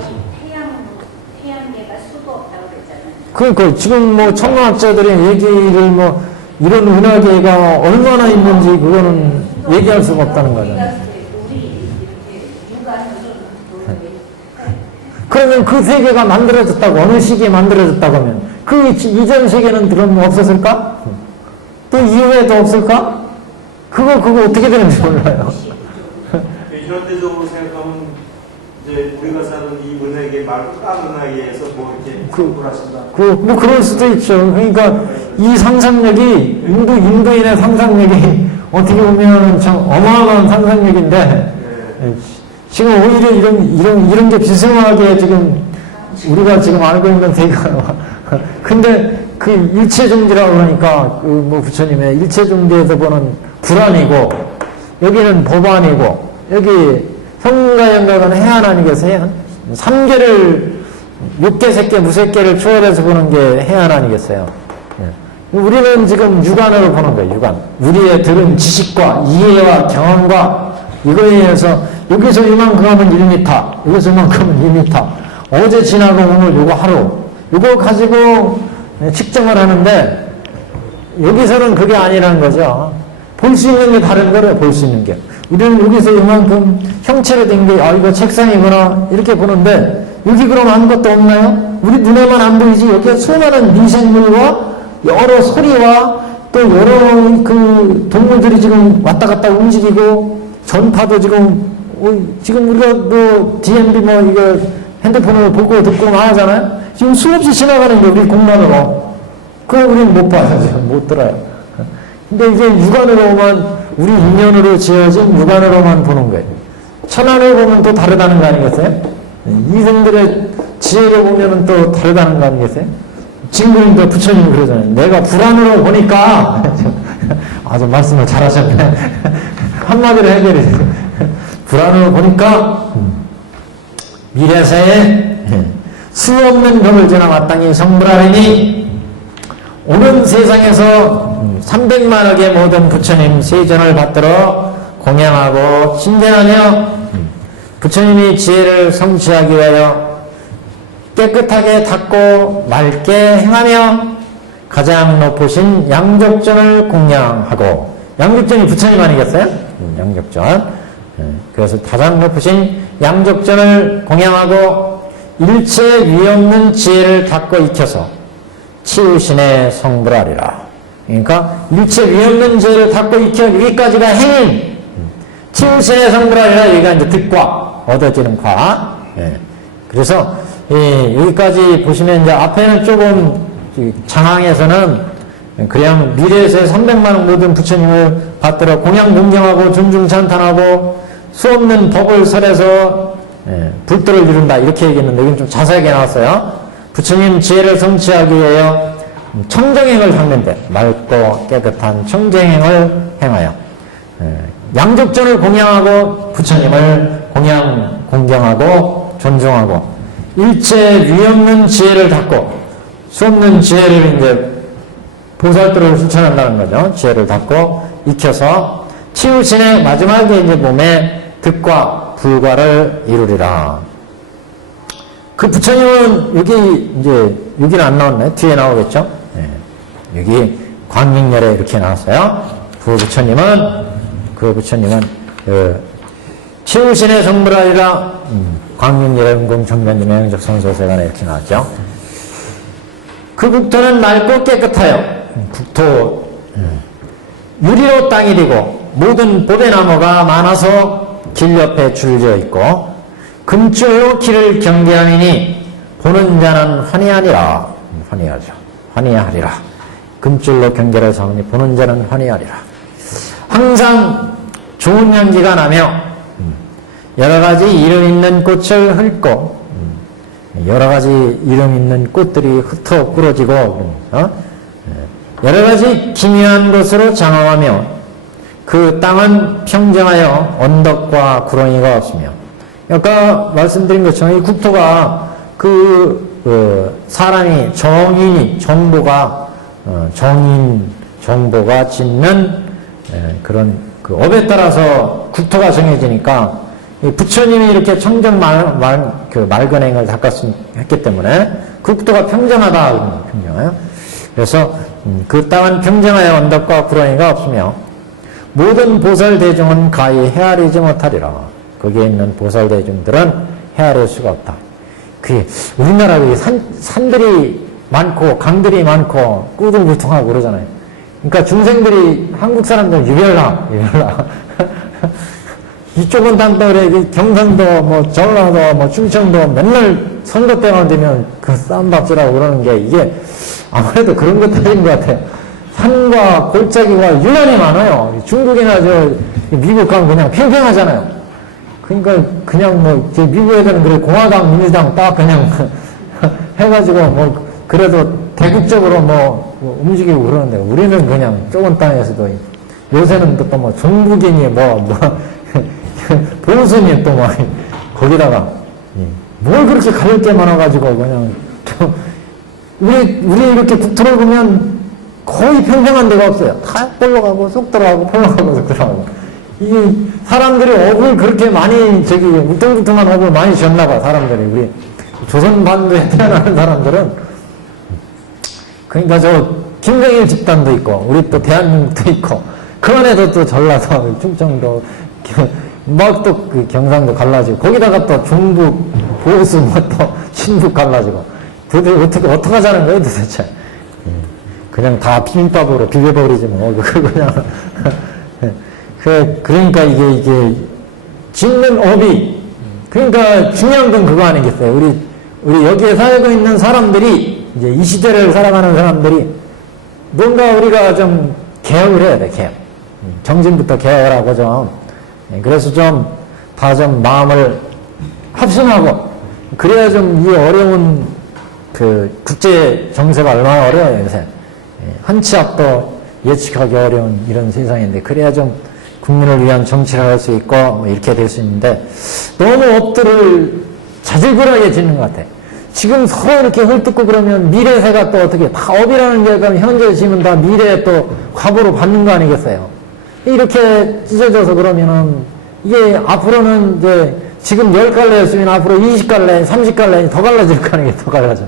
태양계가 수도 없다고 그랬잖아요. 그러니까 지금 뭐 천문학자들의 얘기를 뭐 이런 은하계가 얼마나 있는지 그거는 얘기할 수가 없다는 거잖아요. 그러면 그 세계가 만들어졌다고, 어느 시기에 만들어졌다고 하면 그 이전 세계는 그럼 없었을까? 또 이후에도 없을까? 그거 어떻게 되는지 몰라요. 현대적으로 생각하면 이제 우리가 사는 이 은하계 말고 딴 은하계에서 뭐 이렇게 성불하신다. 뭐 그럴 수도 있죠. 그러니까 이 상상력이 인도인의 상상력이 어떻게 보면 참 어마어마한 상상력인데 지금 오히려 이런 게 비스무하게 지금 우리가 지금 알고 있는 세계가 근데 그 일체종지라고 그러니까 그 뭐 부처님의 일체종지에서 보는 불안이고 여기는 법안이고 여기 성가연각은 해안 아니겠어요? 해안? 3개를 6개, 새끼, 무색개를 초월해서 보는 게 해안 아니겠어요? 우리는 지금 육안으로 보는 거예요, 육안. 우리의 들은 지식과 이해와 경험과 이거에 의해서 여기서 이만큼 하면 1m, 여기서 이만큼 하면 2m. 어제 지나고 오늘 요거 하루. 요거 가지고 측정을 하는데 여기서는 그게 아니라는 거죠. 볼 수 있는 게 다른 거래요, 볼 수 있는 게. 우리는 여기서 이만큼 형체로 된 게, 이거 책상이구나, 이렇게 보는데, 여기 그럼 아무것도 없나요? 우리 눈에만 안 보이지, 여기에 수많은 미생물과 여러 소리와 또 여러 그 동물들이 지금 왔다 갔다 움직이고, 전파도 지금 우리가 뭐, DMB 뭐, 이거 핸드폰으로 보고 듣고 막 하잖아요? 지금 수없이 지나가는 게 우리 공간으로. 그거 우리는 못 봐요, 지금 못 들어요. 근데 이제 육안으로만 우리 인연으로 지어진 육안으로만 보는 거예요. 천안을 보면 또 다르다는 거 아니겠어요? 이생들의 지혜를 보면 또 다르다는 거 아니겠어요? 진구님도 부처님 그러잖아요. 내가 불안으로 보니까 아주 말씀을 잘하셨네. 한마디로 해결해. 불안으로 보니까 미래세에 수 없는 벽을 지나 마땅히 성불하리니 오는 세상에서 300만억의 모든 부처님 세전을 받들어 공양하고 신전하며 부처님이 지혜를 성취하기 위하여 깨끗하게 닦고 맑게 행하며 가장 높으신 양적전을 공양하고, 양적전이 부처님 아니겠어요? 양적전. 그래서 가장 높으신 양적전을 공양하고 일체 위없는 지혜를 닦고 익혀서 치우신의 성불하리라. 그러니까 일체 위없는 지혜를 닦고 익혀 여기까지가 행인, 치우신의 성불하리라. 여기가 이제 득과 얻어지는 과. 그래서 여기까지 보시면 이제 앞에는 조금 장항에서는 그냥 미래에서의 300만원 모든 부처님을 받들어 공양 공경하고 존중 찬탄하고 수없는 법을 설해서 불도를 이룬다 이렇게 얘기했는데 여기는 좀 자세하게 나왔어요. 부처님 지혜를 성취하기 위하여 청정행을 하는데 맑고 깨끗한 청정행을 행하여 양적전을 공양하고 부처님을 공양 공경하고 존중하고 일체 위없는 지혜를 닦고 수없는 지혜를 이제 보살도를 실천한다는 거죠. 지혜를 닦고 익혀서 치우신의 마지막에 이제 몸에 득과 불과를 이루리라. 그 부처님은 여기 이제 여기는 안 나왔네. 뒤에 나오겠죠. 여기 광익열에 이렇게 나왔어요. 그 부처님은 치우신의 성불하리라. 광익열의 음공정변님의 영적 성소세관에 이렇게 나왔죠. 그 국토는 맑고 깨끗하여 국토 유리로 땅이 되고 모든 보배나무가 많아서 길 옆에 줄져 있고 금줄로 길을 경계하니 보는 자는 환희하리라. 환희하리라. 금줄로 경계를 삼으니 보는 자는 환희하리라. 항상 좋은 향기가 나며 여러 가지 이름 있는 꽃을 훑고 여러 가지 이름 있는 꽃들이 흩어 꾸러지고 여러 가지 기묘한 것으로 장엄하며 그 땅은 평정하여 언덕과 구렁이가 없으며, 아까 말씀드린 것처럼 이 국토가 사람이 정보가 짓는 그런 그 업에 따라서 국토가 정해지니까 부처님이 이렇게 맑은 행을 닦았기 때문에 국토가 평정하다. 평정해요. 그래서 그 땅은 평정하여 언덕과 구렁이가 없으며 모든 보살대중은 가히 헤아리지 못하리라. 거기에 있는 보살대중들은 헤아릴 수가 없다. 우리나라에 산들이 많고 강들이 많고 꾸둥꾸둥하고 그러잖아요. 그러니까 중생들이 한국 사람들 유별나 이쪽은 단도 그래, 경상도, 뭐, 전라도, 뭐, 충청도 맨날 선거 때만 되면 그 쌈밥질하고 그러는 게 이게 아무래도 그런 것들인 것 같아요. 산과 골짜기가 유난히 많아요. 중국이나 미국 가면 그냥 팽팽하잖아요. 그러니까 그냥 뭐, 미국 애들은 그래, 공화당, 민주당 딱 그냥 해가지고 뭐, 그래도 대국적으로 뭐 움직이고 그러는데 우리는 그냥 좁은 땅에서도 요새는 또 뭐, 종북이니 보수님 또 막, 거기다가, 뭘 그렇게 가릴 게 많아가지고, 그냥, 우리 이렇게 국토를 보면 거의 평평한 데가 없어요. 다 볼러가고, 쏙 들어가고, 볼러가고, 쏙 들어가고. 이 사람들이 업을 그렇게 많이, 울퉁불퉁한 업을 많이 지었나봐, 사람들이. 우리 조선반도에 태어나는 사람들은. 그러니까 김정일 집단도 있고, 우리 또 대한민국도 있고, 그 안에도 또 전라도, 충청도, 막 또 그 경상도 갈라지고 거기다가 또 중북 보수 뭐 또 신북 갈라지고 도대체 어떻게 하자는 거예요 도대체. 그냥 다 비빔밥으로 비벼버리지 뭐 그냥 그러니까 이게 짓는 업이, 그러니까 중요한 건 그거 아니겠어요. 우리 여기에 살고 있는 사람들이 이제 이 시대를 살아가는 사람들이 뭔가 우리가 좀 개혁을 해야 돼. 개혁. 정신부터 개혁을 하고 좀, 그래서 좀 다 좀 마음을 합심하고, 그래야 좀 이 어려운 그 국제 정세가 얼마나 어려워요, 요새. 한 치 앞도 예측하기 어려운 이런 세상인데, 그래야 좀 국민을 위한 정치를 할 수 있고, 뭐 이렇게 될 수 있는데, 너무 업들을 자질구레하게 짓는 것 같아. 지금 서로 이렇게 헐뜯고 그러면 미래세가 또 어떻게, 다 업이라는 게 그럼 현재 지면 다 미래에 또 과보로 받는 거 아니겠어요? 이렇게 찢어져서 그러면은, 이게 앞으로는 이제 지금 10갈래였으면 앞으로 20갈래, 30갈래 더 갈라질 거 아니에요, 더 갈라져.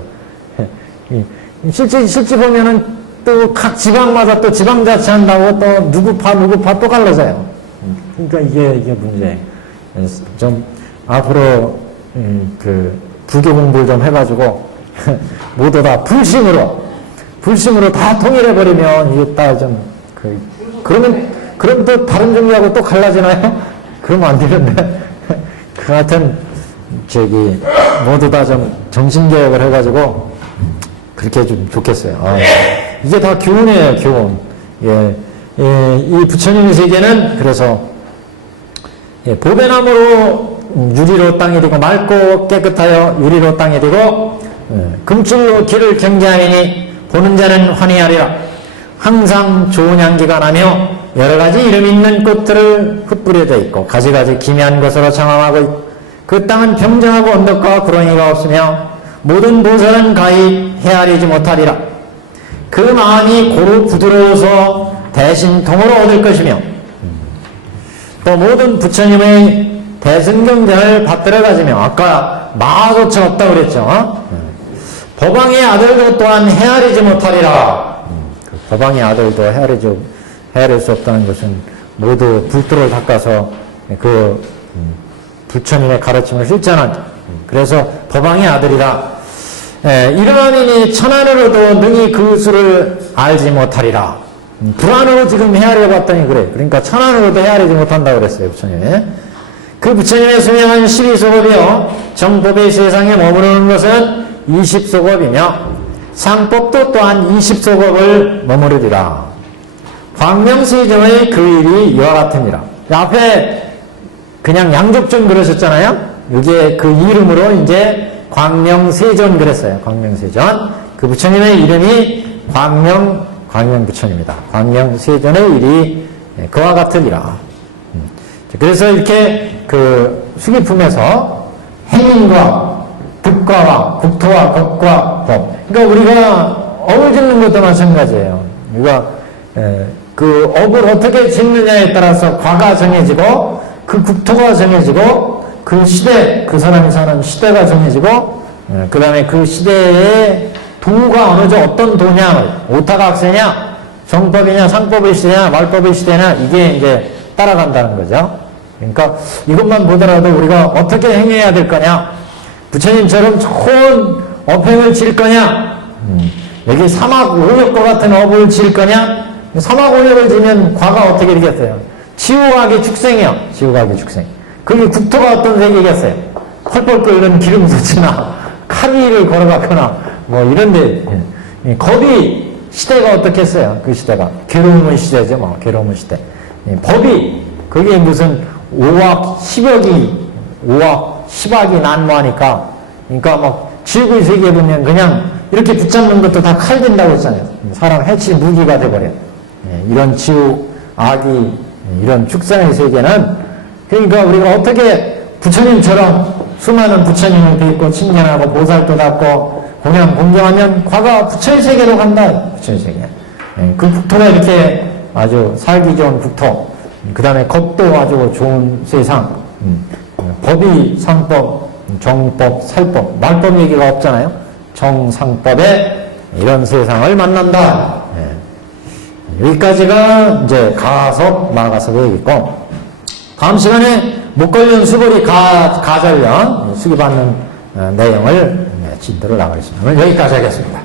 실제 보면은 또 각 지방마다 또 지방자치 한다고 또 누구 파 또 갈라져요. 그러니까 이게 문제. 좀 앞으로 그 불교 공부를 좀 해가지고 모두 다 불심으로 다 통일해버리면 이게 다 좀 그럼 또 다른 종교하고 또 갈라지나요? 그러면 안 되는데. 그 하여튼 모두 다 좀 정신개혁을 해가지고 그렇게 좀 좋겠어요. 이게 다 교훈이에요, 교훈. 이 부처님의 세계는 그래서 보배나무로 유리로 땅이 되고 맑고 깨끗하여 유리로 땅이 되고 금줄로 길을 경계하니 보는 자는 환희하리라. 항상 좋은 향기가 나며 여러 가지 이름 있는 꽃들을 흩뿌려져 있고 가지가지 기미한 것으로 장엄하고 있고 그 땅은 평정하고 언덕과 구렁이가 없으며 모든 보살은 가히 헤아리지 못하리라. 그 마음이 고루 부드러워서 대신 통으로 얻을 것이며 또 모든 부처님의 대승경전을 받들어 가지며 아까 마조차 없다고 그랬죠. 법왕의 아들도 또한 헤아리지 못하리라. 법왕의 아들도 헤아릴 수 없다는 것은 모두 불도를 닦아서 그 부처님의 가르침을 실천한, 그래서 법왕의 아들이라. 이러하니 천안으로도 능히 그 수를 알지 못하리라. 불안으로 지금 헤아려 봤더니 그래. 그러니까 천안으로도 헤아리지 못한다고 그랬어요, 부처님이. 그 부처님의 수명은 12소급이요 정법의 세상에 머무르는 것은 20소급이며 상법도 또한 20소급을 머무르리라. 광명세존의 그 일이 이와 같으니라. 앞에 그냥 양족전 그러셨잖아요. 이게 그 이름으로 이제 광명세존 그랬어요. 광명세존. 그 부처님의 이름이 광명부처님이다. 광명세존의 일이 그와 같으리라. 그래서 이렇게 그 수기품에서 행인과 득과와 국토와 법과 법. 그러니까 우리가 업을 짓는 것도 마찬가지예요. 우리가 그 업을 어떻게 짓느냐에 따라서 과가 정해지고 그 국토가 정해지고 그 시대, 그 사람이 사는 시대가 정해지고 그 다음에 그 시대의 도가 어떤 도냐, 오타각세냐, 정법이냐, 상법의 시대냐, 말법의 시대냐, 이게 이제 따라간다는 거죠. 그러니까 이것만 보더라도 우리가 어떻게 행해야 될 거냐, 부처님처럼 좋은 업행을 질 거냐, 여기 사막오역과 같은 업을 질 거냐, 사막오역을 지면 과가 어떻게 되겠어요? 지옥악의 축생이요. 지옥악의 축생. 그게 국토가 어떤 세계겠어요? 펄펄 끓는 기름솥이나 칼위를 걸어갔거나 뭐 이런데 겁이 시대가 어떻겠어요? 그 시대가 괴로움의 시대죠. 뭐 괴로움의 시대. 법이 그게 무슨 5악 10억이 난무하니까 그러니까 막 지옥의 세계에 보면 그냥 이렇게 붙잡는 것도 다 칼진다고 했잖아요. 사람 해칠 무기가 돼버려요. 이런 지옥, 악이, 이런 축생의 세계는 그러니까 우리가 어떻게 부처님처럼 수많은 부처님을 뵙고 칭찬하고 보살도 닦고 공양 공경하면 과가 부처의 세계로 간다. 부처의 세계. 그 국토가 이렇게 아주 살기 좋은 국토. 그 다음에 겁도 아주 좋은 세상. 법이 상법, 정법, 살법, 말법 얘기가 없잖아요. 정상법에 이런 세상을 만난다. 여기까지가 이제 가섭, 마가섭의 얘기고, 다음 시간에 목걸련 수보리 가절련 수기받는 내용을 진도를 나가겠습니다. 오늘 여기까지 하겠습니다.